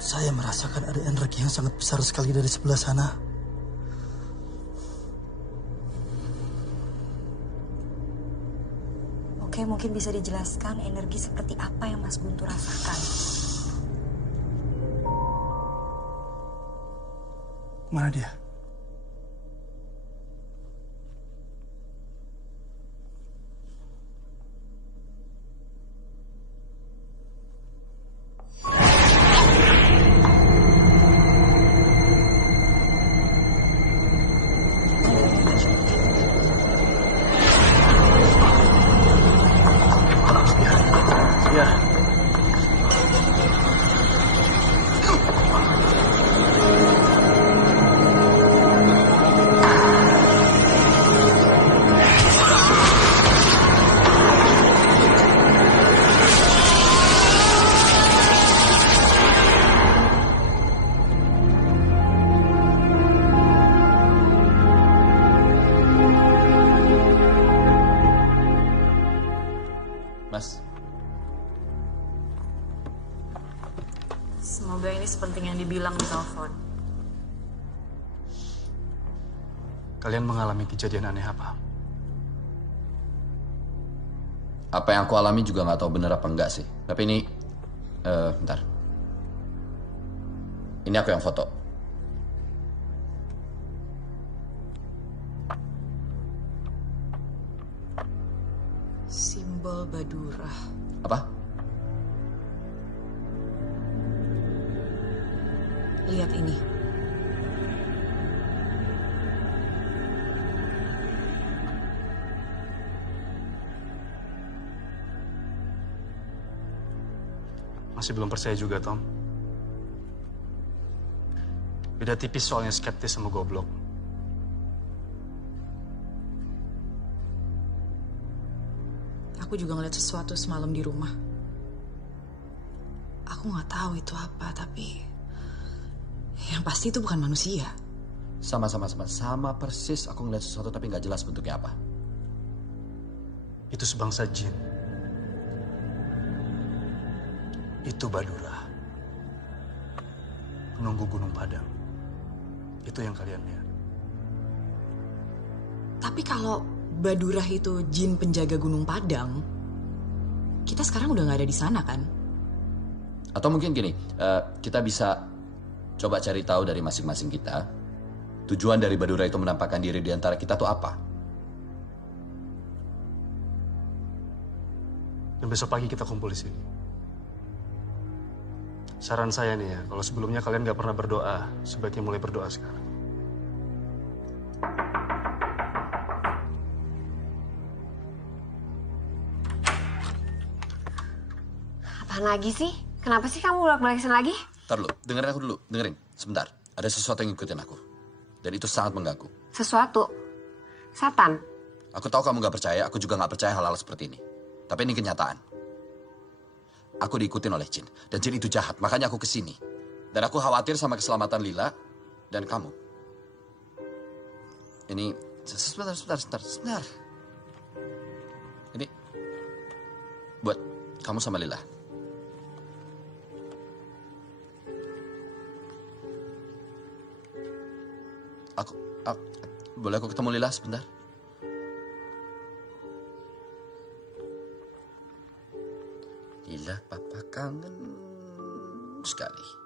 Saya merasakan ada energi yang sangat besar sekali dari sebelah sana. Oke, mungkin bisa dijelaskan energi seperti apa yang Mas Guntur rasakan. Mana dia? Mas. Semoga ini sepenting yang dibilang di telepon. Kalian mengalami kejadian aneh apa? Apa yang aku alami juga nggak tahu bener apa enggak sih. Tapi ini, bentar. Ini aku yang foto. Simbol Badura. Apa? Lihat ini. Masih belum percaya juga, Tom. Beda tipis soalnya skeptis sama goblok. Aku juga ngeliat sesuatu semalam di rumah. Aku nggak tahu itu apa, tapi yang pasti itu bukan manusia. Sama persis. Aku ngeliat sesuatu tapi nggak jelas bentuknya apa. Itu sebangsa jin. Itu Badura. Penunggu Gunung Padang. Itu yang kalian lihat. Tapi kalau Badura itu jin penjaga Gunung Padang, kita sekarang udah nggak ada di sana kan? Atau mungkin gini, kita bisa coba cari tahu dari masing-masing kita, tujuan dari Badura itu menampakkan diri di antara kita tuh apa? Dan besok pagi kita kumpul di sini. Saran saya nih ya, kalau sebelumnya kalian nggak pernah berdoa, sebaiknya mulai berdoa sekarang. Apaan lagi sih? Kenapa sih kamu bolak-balik kesini lagi? Ntar dulu, dengerin aku dulu, dengerin. Sebentar, ada sesuatu yang ngikutin aku. Dan itu sangat mengganggu. Sesuatu? Setan? Aku tahu kamu gak percaya, aku juga gak percaya hal-hal seperti ini. Tapi ini kenyataan. Aku diikutin oleh jin, dan jin itu jahat, makanya aku kesini. Dan aku khawatir sama keselamatan Lila dan kamu. Ini, sebentar. Ini, buat kamu sama Lila. Boleh aku ketemu Lila sebentar? Lila, Papa kangen sekali.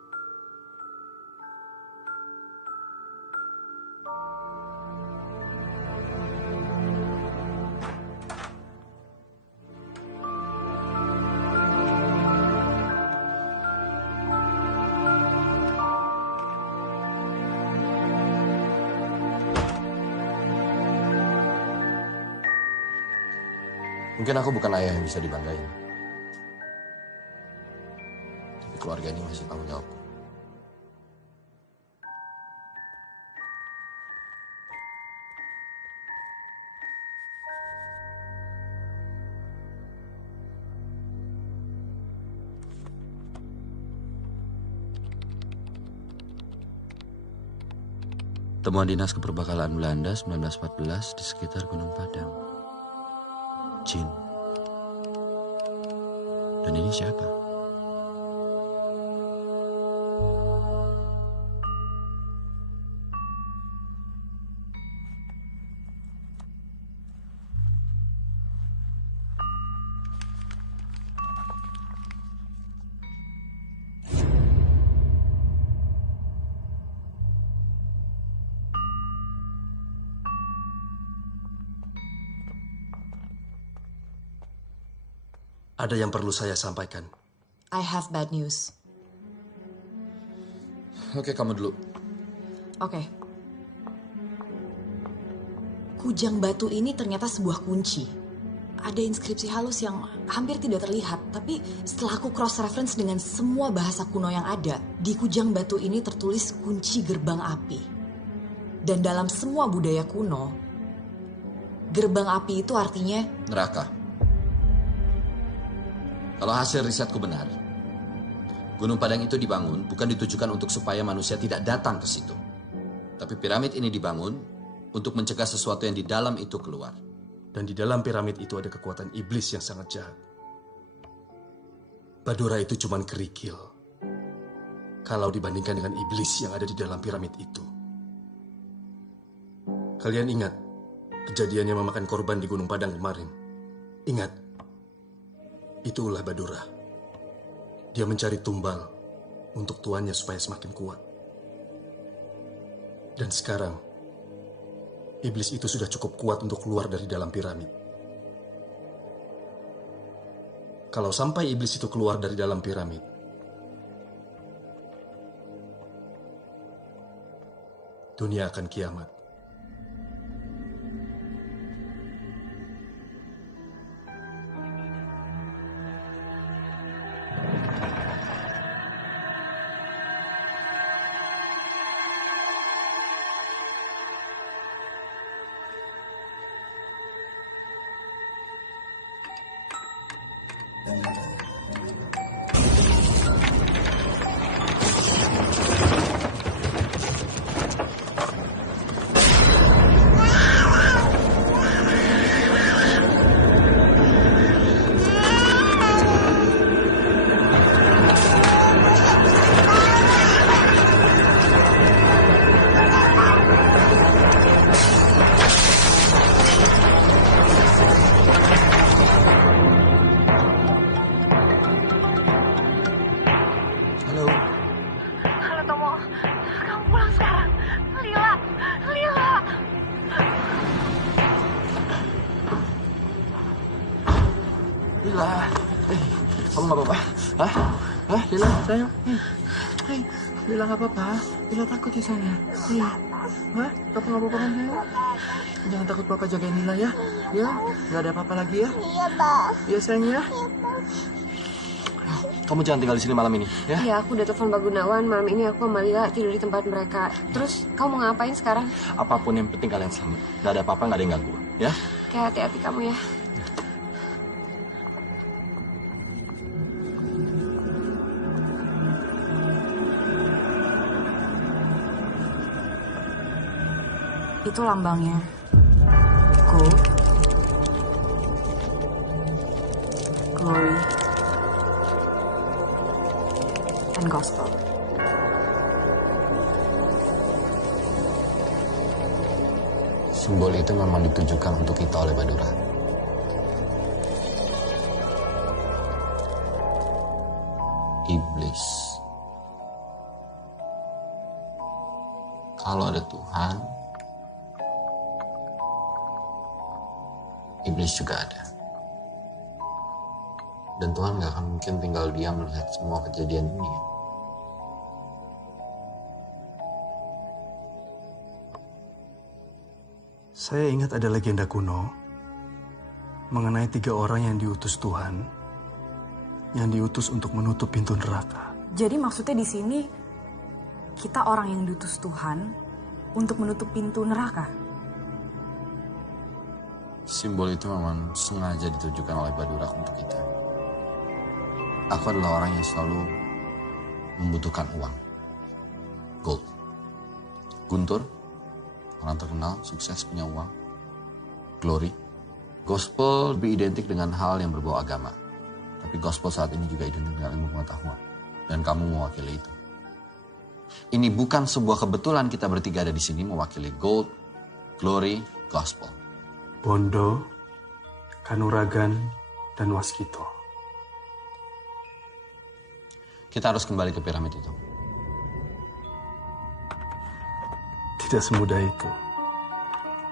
Mungkin aku bukan ayah yang bisa dibanggain. Tapi keluarga ini masih tanggung jawabku. Temuan Dinas Keperbakalan Belanda 1914 di sekitar Gunung Padang. Jin. Dan ini siapa? Ada yang perlu saya sampaikan. I have bad news. Oke, kamu dulu. Oke. Kujang batu ini ternyata sebuah kunci. Ada inskripsi halus yang hampir tidak terlihat, tapi setelah aku cross-reference dengan semua bahasa kuno yang ada, di kujang batu ini tertulis kunci gerbang api. Dan dalam semua budaya kuno, gerbang api itu artinya neraka. Kalau hasil risetku benar, Gunung Padang itu dibangun bukan ditujukan untuk supaya manusia tidak datang ke situ. Tapi piramid ini dibangun untuk mencegah sesuatu yang di dalam itu keluar. Dan di dalam piramid itu ada kekuatan iblis yang sangat jahat. Badora itu cuma kerikil kalau dibandingkan dengan iblis yang ada di dalam piramid itu. Kalian ingat kejadiannya memakan korban di Gunung Padang kemarin? Ingat. Itu ulah Badora. Dia mencari tumbal untuk tuannya supaya semakin kuat. Dan sekarang, iblis itu sudah cukup kuat untuk keluar dari dalam piramid. Kalau sampai iblis itu keluar dari dalam piramid, dunia akan kiamat. Lila, sayang. Hei, Lila nggak apa-apa. Lila takut ya sayang. Hah? Papa nggak apa-apa kan sayang? Jangan takut, Papa jagain Lila ya. Ya, nggak ada apa-apa lagi ya. Iya, Pak. Iya sayang ya. Kamu jangan tinggal di sini malam ini, ya? Iya, aku udah telepon Pak Gunawan. Malam ini aku sama Lila tidur di tempat mereka. Terus, kamu mau ngapain sekarang? Apapun yang penting kalian selamat. Nggak ada apa-apa, nggak ada yang ganggu, ya? Kayak hati-hati kamu ya. Itu lambangnya. Gold, glory, and gospel. Simbol itu memang ditujukan untuk kita oleh Badura. Iblis. Kalau ada Tuhan, iblis juga ada. Dan Tuhan gak akan mungkin tinggal diam melihat semua kejadian ini. Saya ingat ada legenda kuno mengenai 3 orang yang diutus Tuhan, yang diutus untuk menutup pintu neraka. Jadi maksudnya di sini kita orang yang diutus Tuhan untuk menutup pintu neraka. Simbol itu memang sengaja ditujukan oleh Badura untuk kita. Aku adalah orang yang selalu membutuhkan uang. Gold. Guntur, orang terkenal, sukses, punya uang. Glory. Gospel lebih identik dengan hal yang berbau agama. Tapi gospel saat ini juga identik dengan ilmu pengetahuan. Dan kamu mewakili itu. Ini bukan sebuah kebetulan kita bertiga ada di sini mewakili gold, glory, gospel. Bondo, Kanuragan, dan Waskito. Kita harus kembali ke piramid itu. Tidak semudah itu.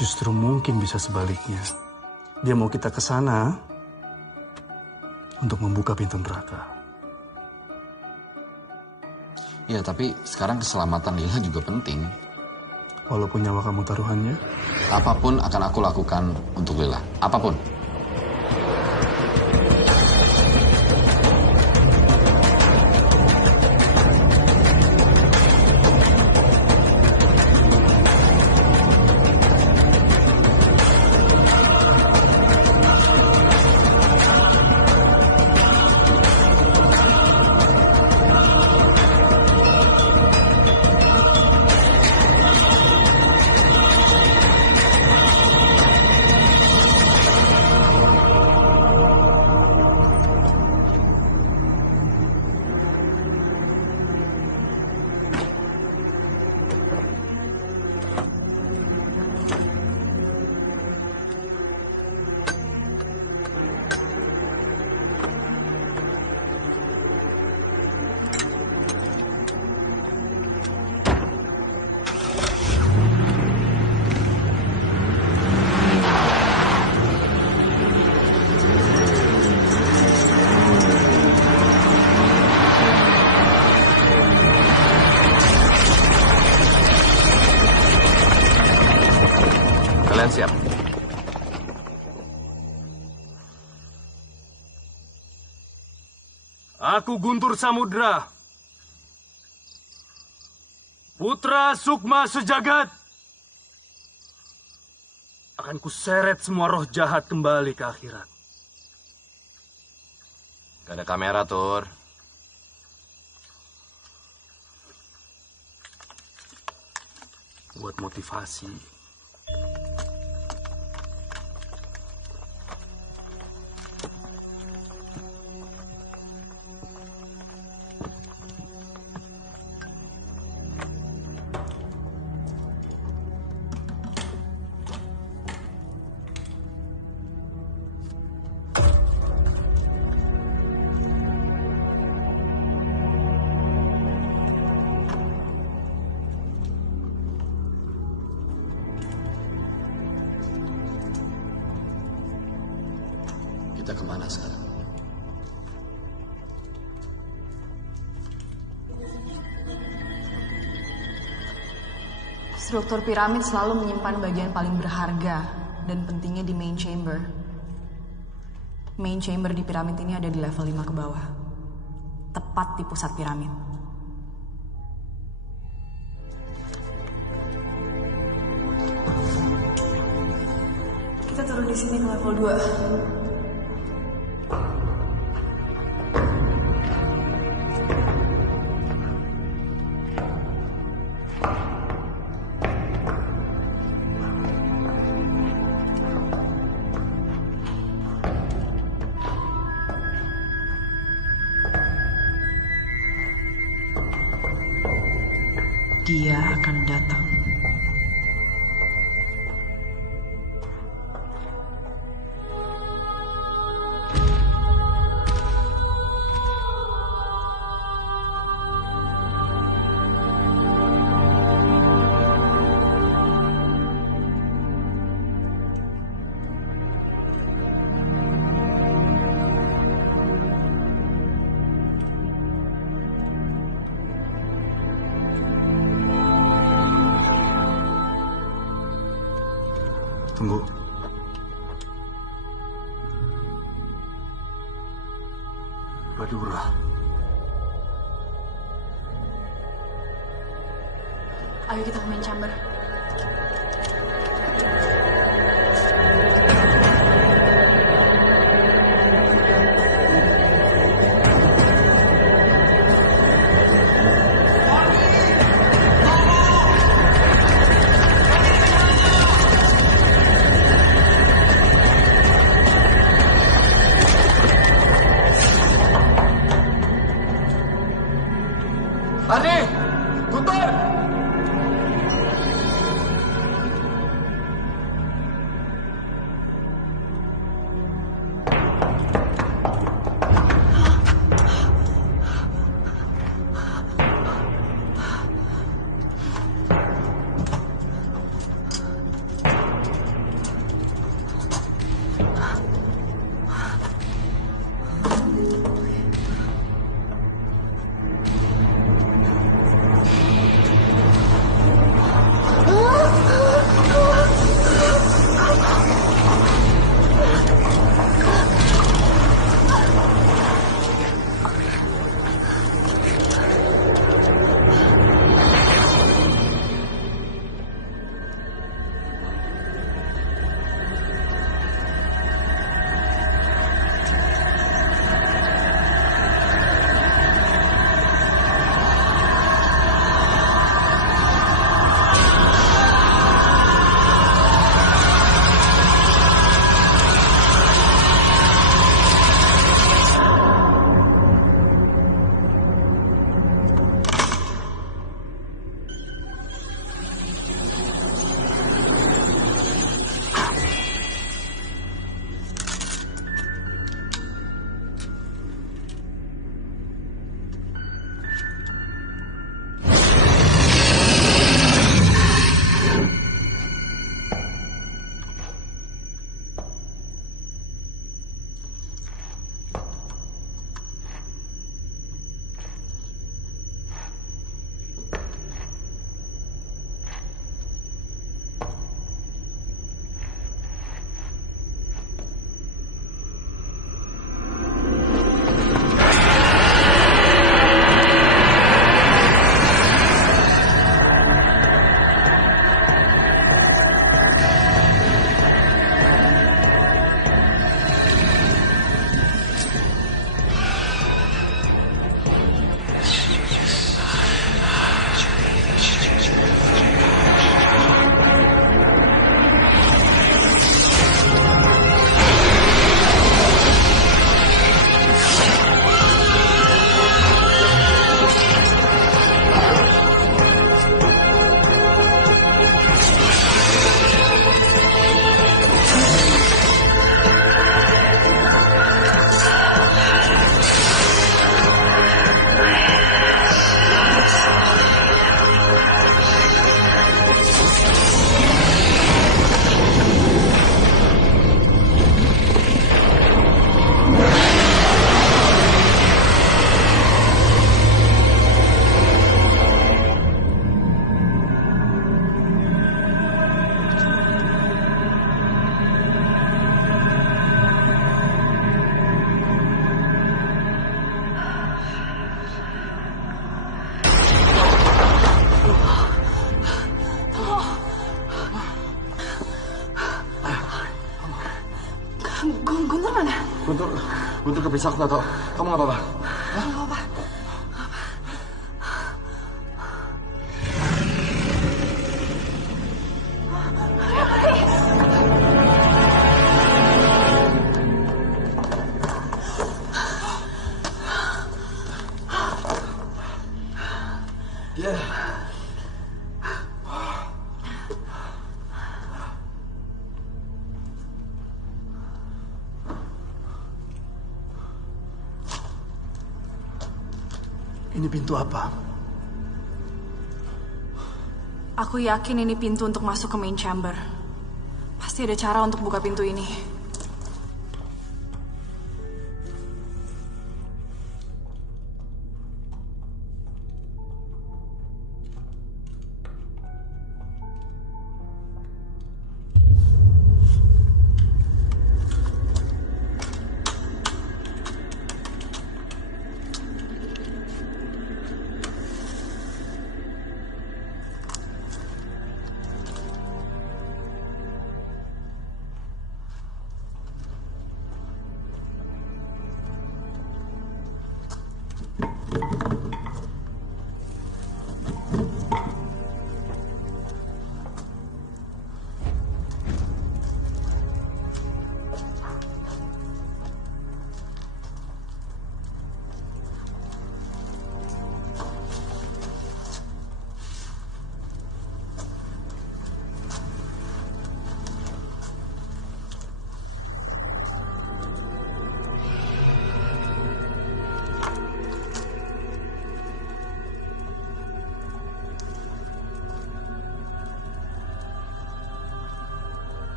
Justru mungkin bisa sebaliknya. Dia mau kita ke sana untuk membuka pintu neraka. Ya, tapi sekarang keselamatan Lila juga penting. Walaupun nyawa kamu taruhannya? Apapun akan aku lakukan untuk Lila. Apapun. Kalian siap? Aku Guntur Samudra, putra Sukma Sejagat. Akan kuseret semua roh jahat kembali ke akhirat. Gak ada kamera, Tur. Buat motivasi. Kita kemana sekarang? Struktur piramid selalu menyimpan bagian paling berharga dan pentingnya di main chamber. Main chamber di piramid ini ada di level 5 ke bawah. Tepat di pusat piramid. Kita turun di sini ke level 2. Dia akan datang. Tunggu. Badura. Ayo kita ke main chamber. Arni! Guntur! Guntur mana? Guntur kepisah, aku nggak tahu. Kamu nggak apa-apa? Nggak apa-apa. Ini pintu apa? Aku yakin ini pintu untuk masuk ke main chamber. Pasti ada cara untuk buka pintu ini.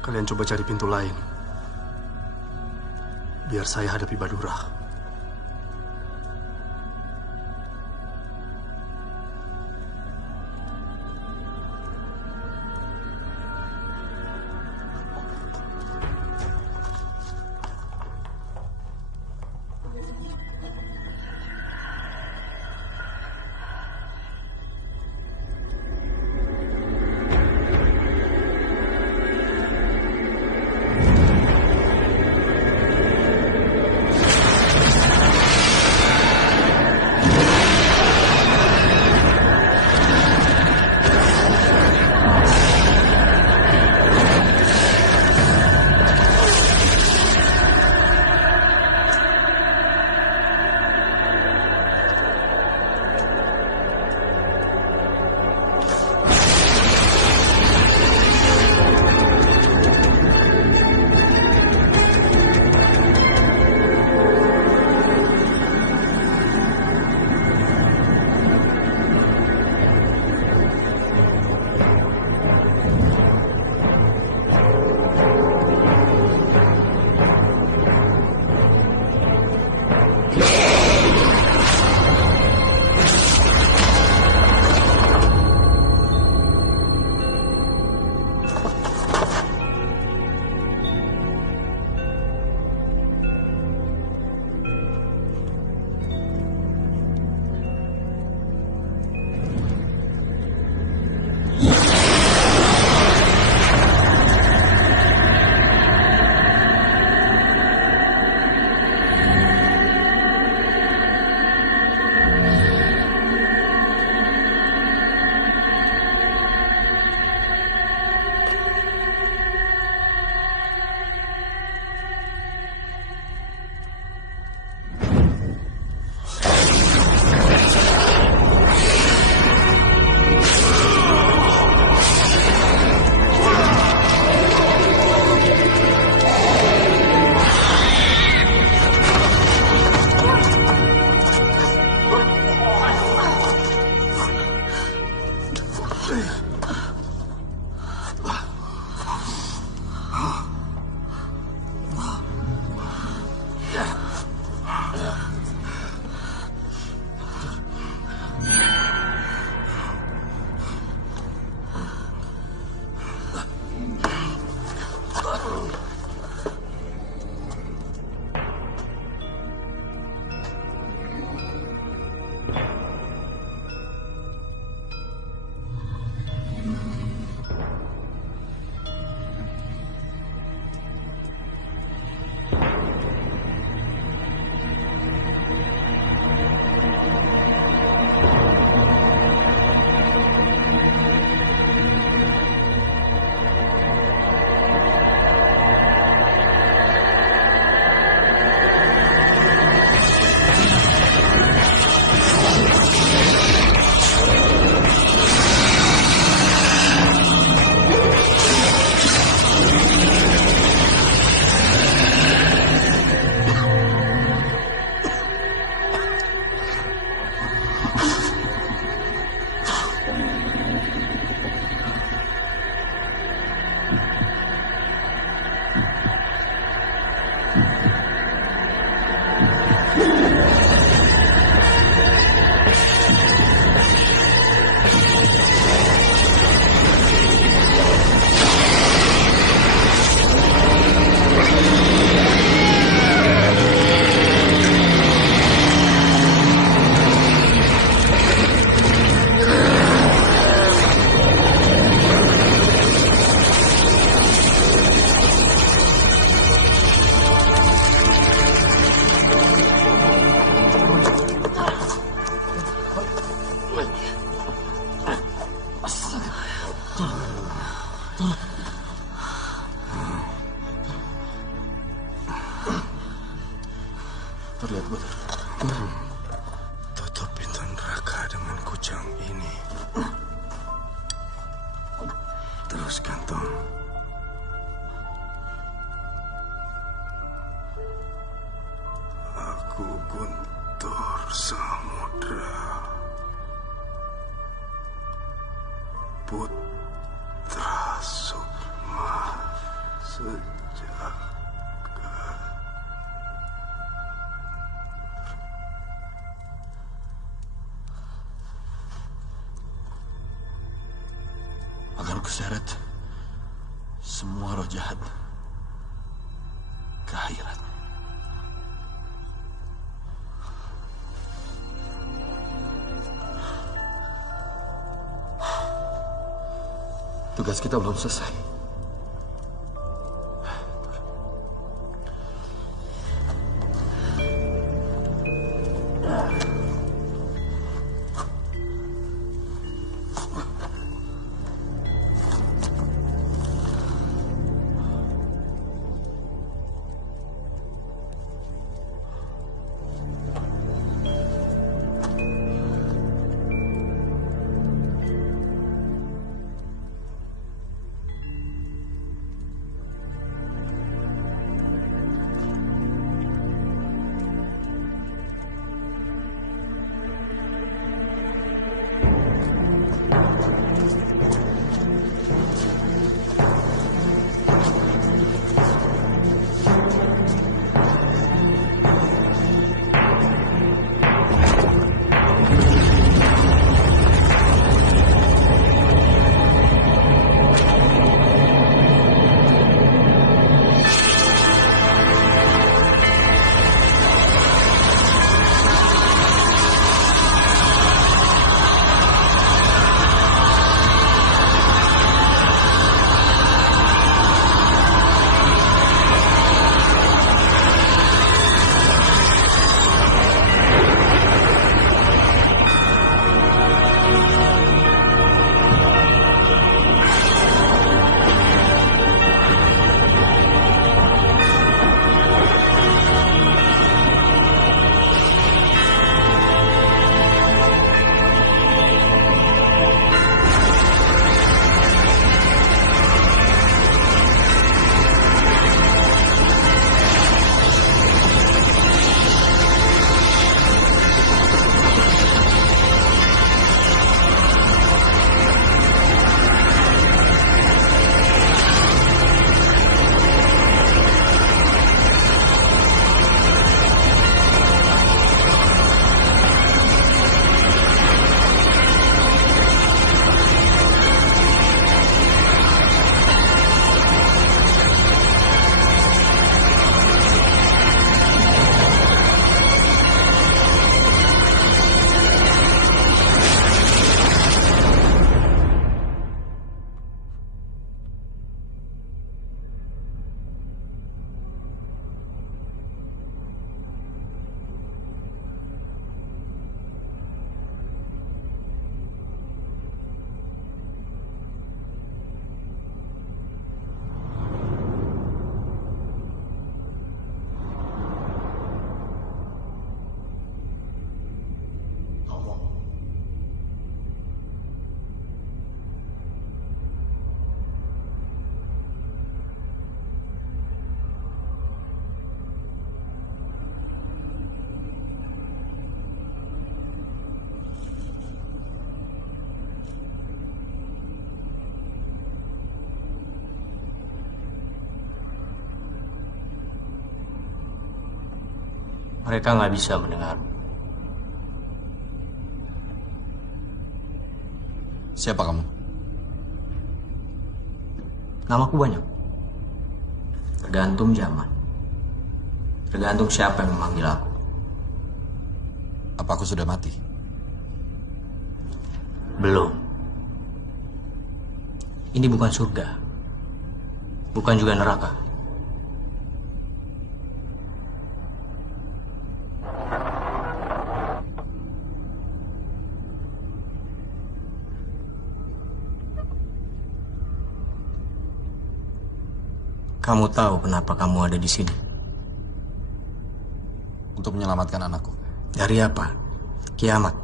Kalian coba cari pintu lain. Biar saya hadapi Badura. Terlihat betul. Tutup pintu neraka dengan kujang ini. Terus gantung. Aku Guntur Samudra, putra Sukma. keseret semua roh jahat ke akhirat. Tugas kita belum selesai. Mereka nggak bisa mendengar. Siapa kamu? Namaku banyak. Tergantung zaman. Tergantung siapa yang memanggil aku. Apa aku sudah mati? Belum. Ini bukan surga. Bukan juga neraka. Kamu tahu kenapa kamu ada di sini? Untuk menyelamatkan anakku. Dari apa? Kiamat.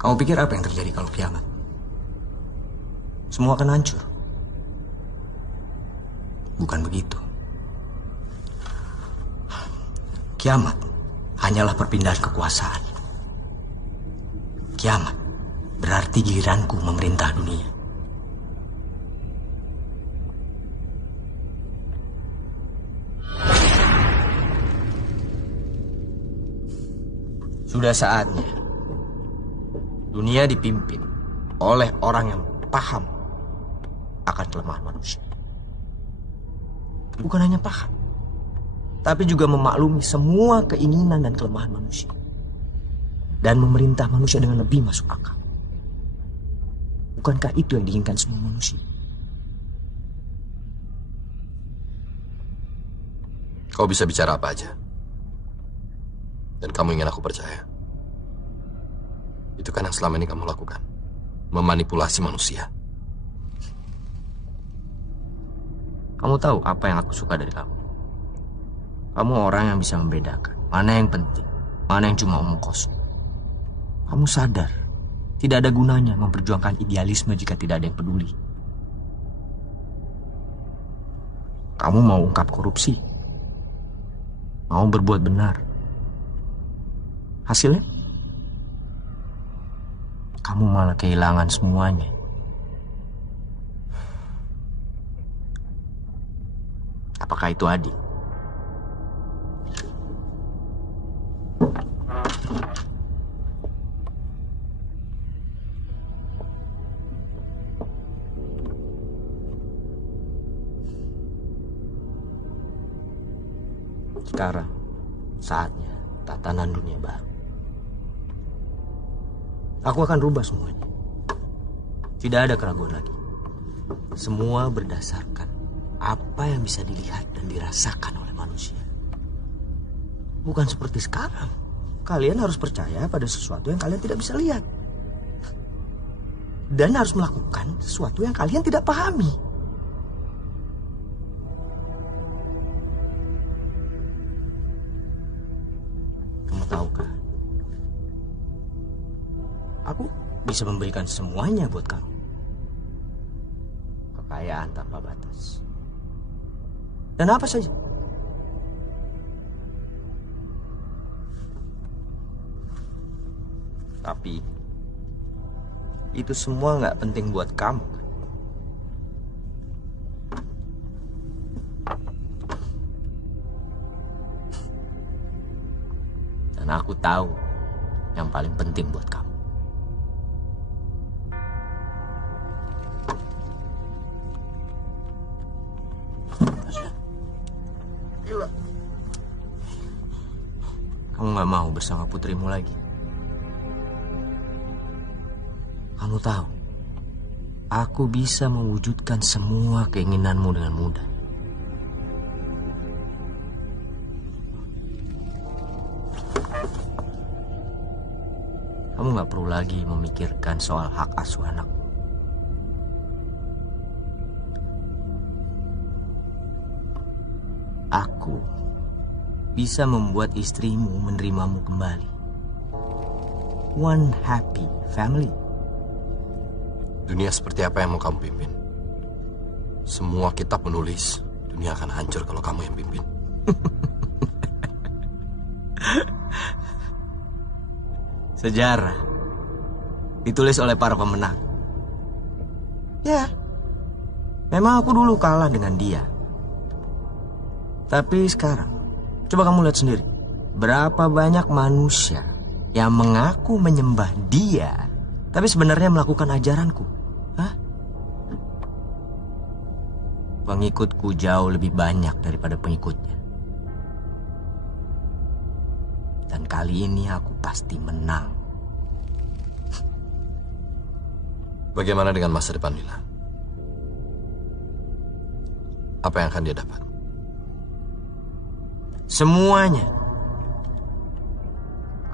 Kamu pikir apa yang terjadi kalau kiamat? Semua akan hancur. Bukan begitu. Kiamat hanyalah perpindahan kekuasaan. Kiamat berarti giliranku memerintah dunia. Sudah saatnya dunia dipimpin oleh orang yang paham akan kelemahan manusia. Bukan hanya paham, tapi juga memaklumi semua keinginan dan kelemahan manusia. Dan memerintah manusia dengan lebih masuk akal. Bukankah itu yang diinginkan semua manusia? Kau bisa bicara apa aja. Dan kamu ingin aku percaya. Itu kan yang selama ini kamu lakukan. Memanipulasi manusia. Kamu tahu apa yang aku suka dari kamu? Kamu orang yang bisa membedakan mana yang penting, mana yang cuma omong kosong. Kamu sadar, tidak ada gunanya memperjuangkan idealisme jika tidak ada yang peduli. Kamu mau ungkap korupsi, mau berbuat benar. Hasilnya? Kamu malah kehilangan semuanya. Apakah itu adil? Sekarang saatnya tatanan dunia baru. Aku akan rubah semuanya. Tidak ada keraguan lagi. Semua berdasarkan apa yang bisa dilihat dan dirasakan oleh manusia. Bukan seperti sekarang. Kalian harus percaya pada sesuatu yang kalian tidak bisa lihat. Dan harus melakukan sesuatu yang kalian tidak pahami. Kamu tahu kan? Aku bisa memberikan semuanya buat kamu. Kekayaan tanpa batas. Dan apa saja. Tapi itu semua nggak penting buat kamu. Dan aku tahu yang paling penting buat kamu. Gila. Kamu nggak mau bersama putrimu lagi. Kamu tahu, aku bisa mewujudkan semua keinginanmu dengan mudah. Kamu nggak perlu lagi memikirkan soal hak asuh anak. Aku bisa membuat istrimu menerimamu kembali. One happy family. Dunia seperti apa yang mau kamu pimpin? Semua kitab menulis, dunia akan hancur kalau kamu yang pimpin. Sejarah ditulis oleh para pemenang. Ya, memang aku dulu kalah dengan dia. Tapi sekarang, coba kamu lihat sendiri. Berapa banyak manusia yang mengaku menyembah dia, tapi sebenarnya melakukan ajaranku. Hah? Pengikutku jauh lebih banyak daripada pengikutnya. Dan kali ini aku pasti menang. Bagaimana dengan masa depan Lila? Apa yang akan dia dapat? Semuanya.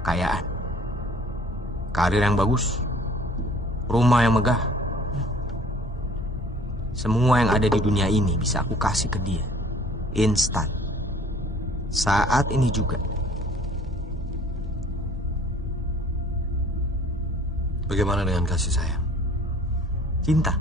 Kekayaan. Karir yang bagus. Rumah yang megah. Semua yang ada di dunia ini bisa aku kasih ke dia. Instan. Saat ini juga. Bagaimana dengan kasih sayang? Cinta.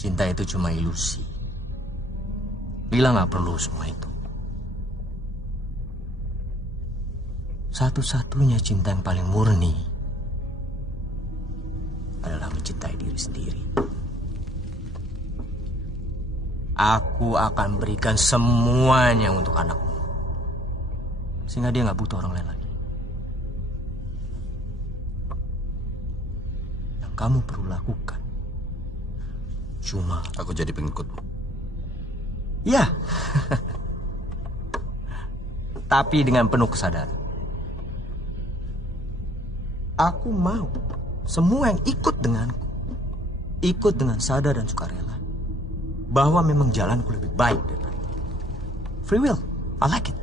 Cinta itu cuma ilusi. Lila nggak perlu semua itu. Satu-satunya cinta yang paling murni adalah mencintai diri sendiri. Aku akan berikan semuanya untuk anakmu. Sehingga dia nggak butuh orang lain lagi. Yang kamu perlu lakukan cuma... Aku jadi pengikutmu. Ya. Tapi dengan penuh kesadaran. Aku mau semua yang ikut denganku, ikut dengan sadar dan sukarela. Bahwa memang jalanku lebih baik daripada itu. Free will, I like it.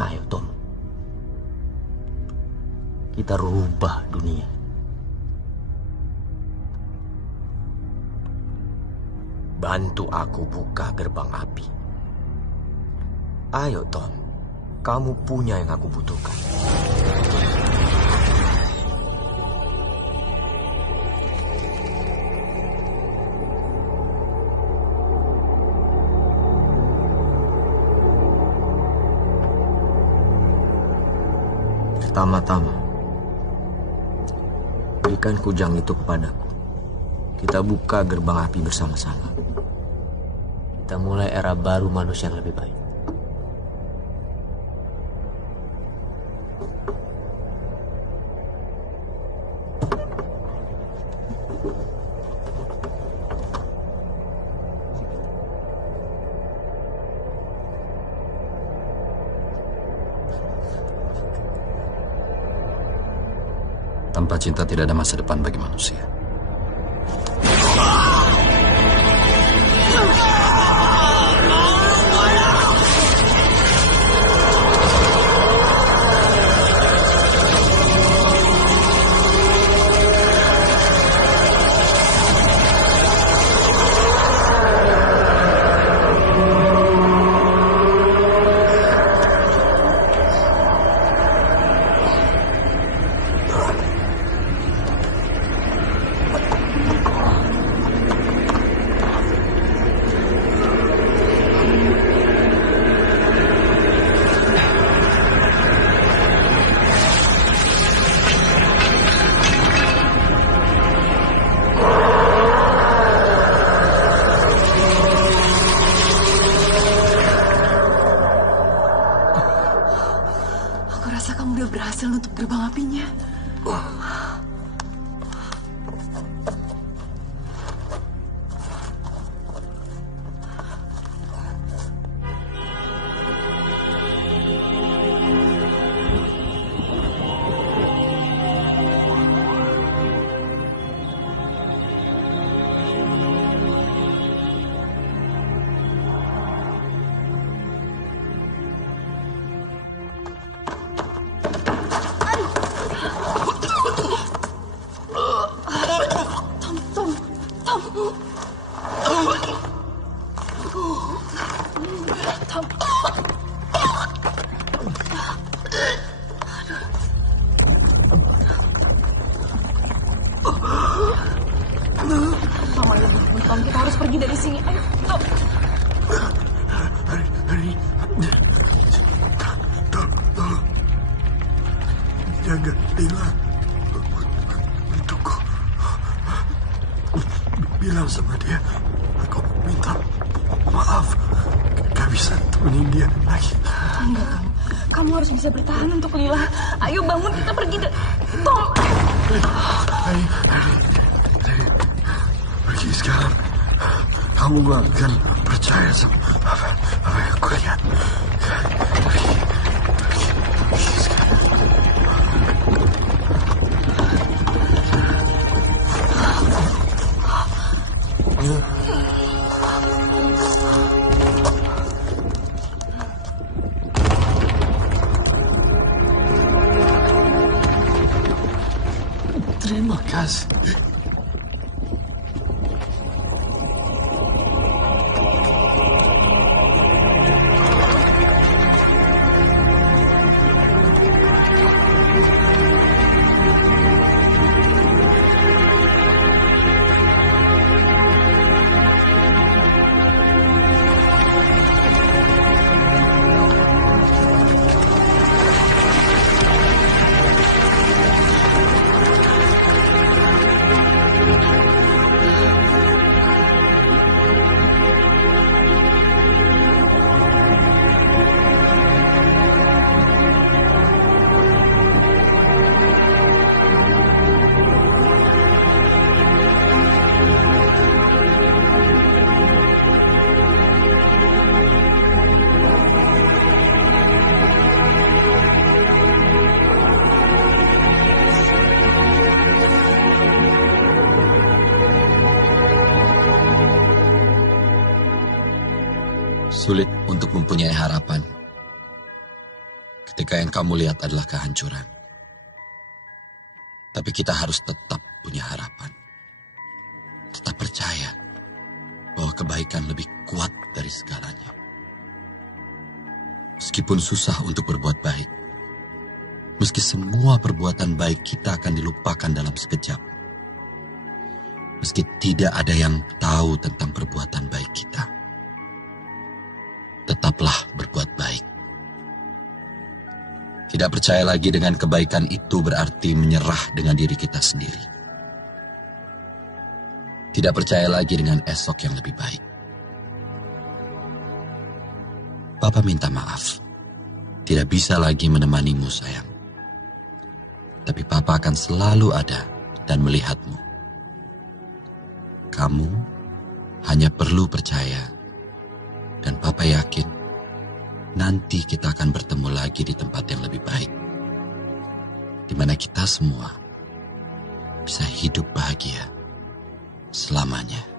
Ayo Tom, kita rubah dunia. Bantu aku buka gerbang api. Ayo Tom, kamu punya yang aku butuhkan. Pertama-tama, berikan kujang itu kepadaku. Kita buka gerbang api bersama-sama. Kita mulai era baru manusia yang lebih baik. Tanpa cinta tidak ada masa depan bagi manusia. Kita harus pergi dari sini. Ayo, Tom. Tolong. Jaga Lila. Untukku. Bilang sama dia, aku minta maaf. Gak bisa temenin dia lagi. Enggak, kamu harus bisa bertahan untuk Lila. Ayo bangun, kita pergi. Tom. Pergi sekarang. Kamu gak akan percaya sama apa yang aku lihat. Pergi sekarang. Terima kasih. Sulit untuk mempunyai harapan ketika yang kamu lihat adalah kehancuran. Tapi kita harus tetap punya harapan. Tetap percaya bahwa kebaikan lebih kuat dari segalanya. Meskipun susah untuk berbuat baik, meski semua perbuatan baik kita akan dilupakan dalam sekejap, meski tidak ada yang tahu tentang perbuatan baik kita, tetaplah berbuat baik. Tidak percaya lagi dengan kebaikan itu berarti menyerah dengan diri kita sendiri. Tidak percaya lagi dengan esok yang lebih baik. Papa minta maaf. Tidak bisa lagi menemanimu, sayang. Tapi Papa akan selalu ada dan melihatmu. Kamu hanya perlu percaya. Dan Papa yakin nanti kita akan bertemu lagi di tempat yang lebih baik. Di mana kita semua bisa hidup bahagia selamanya.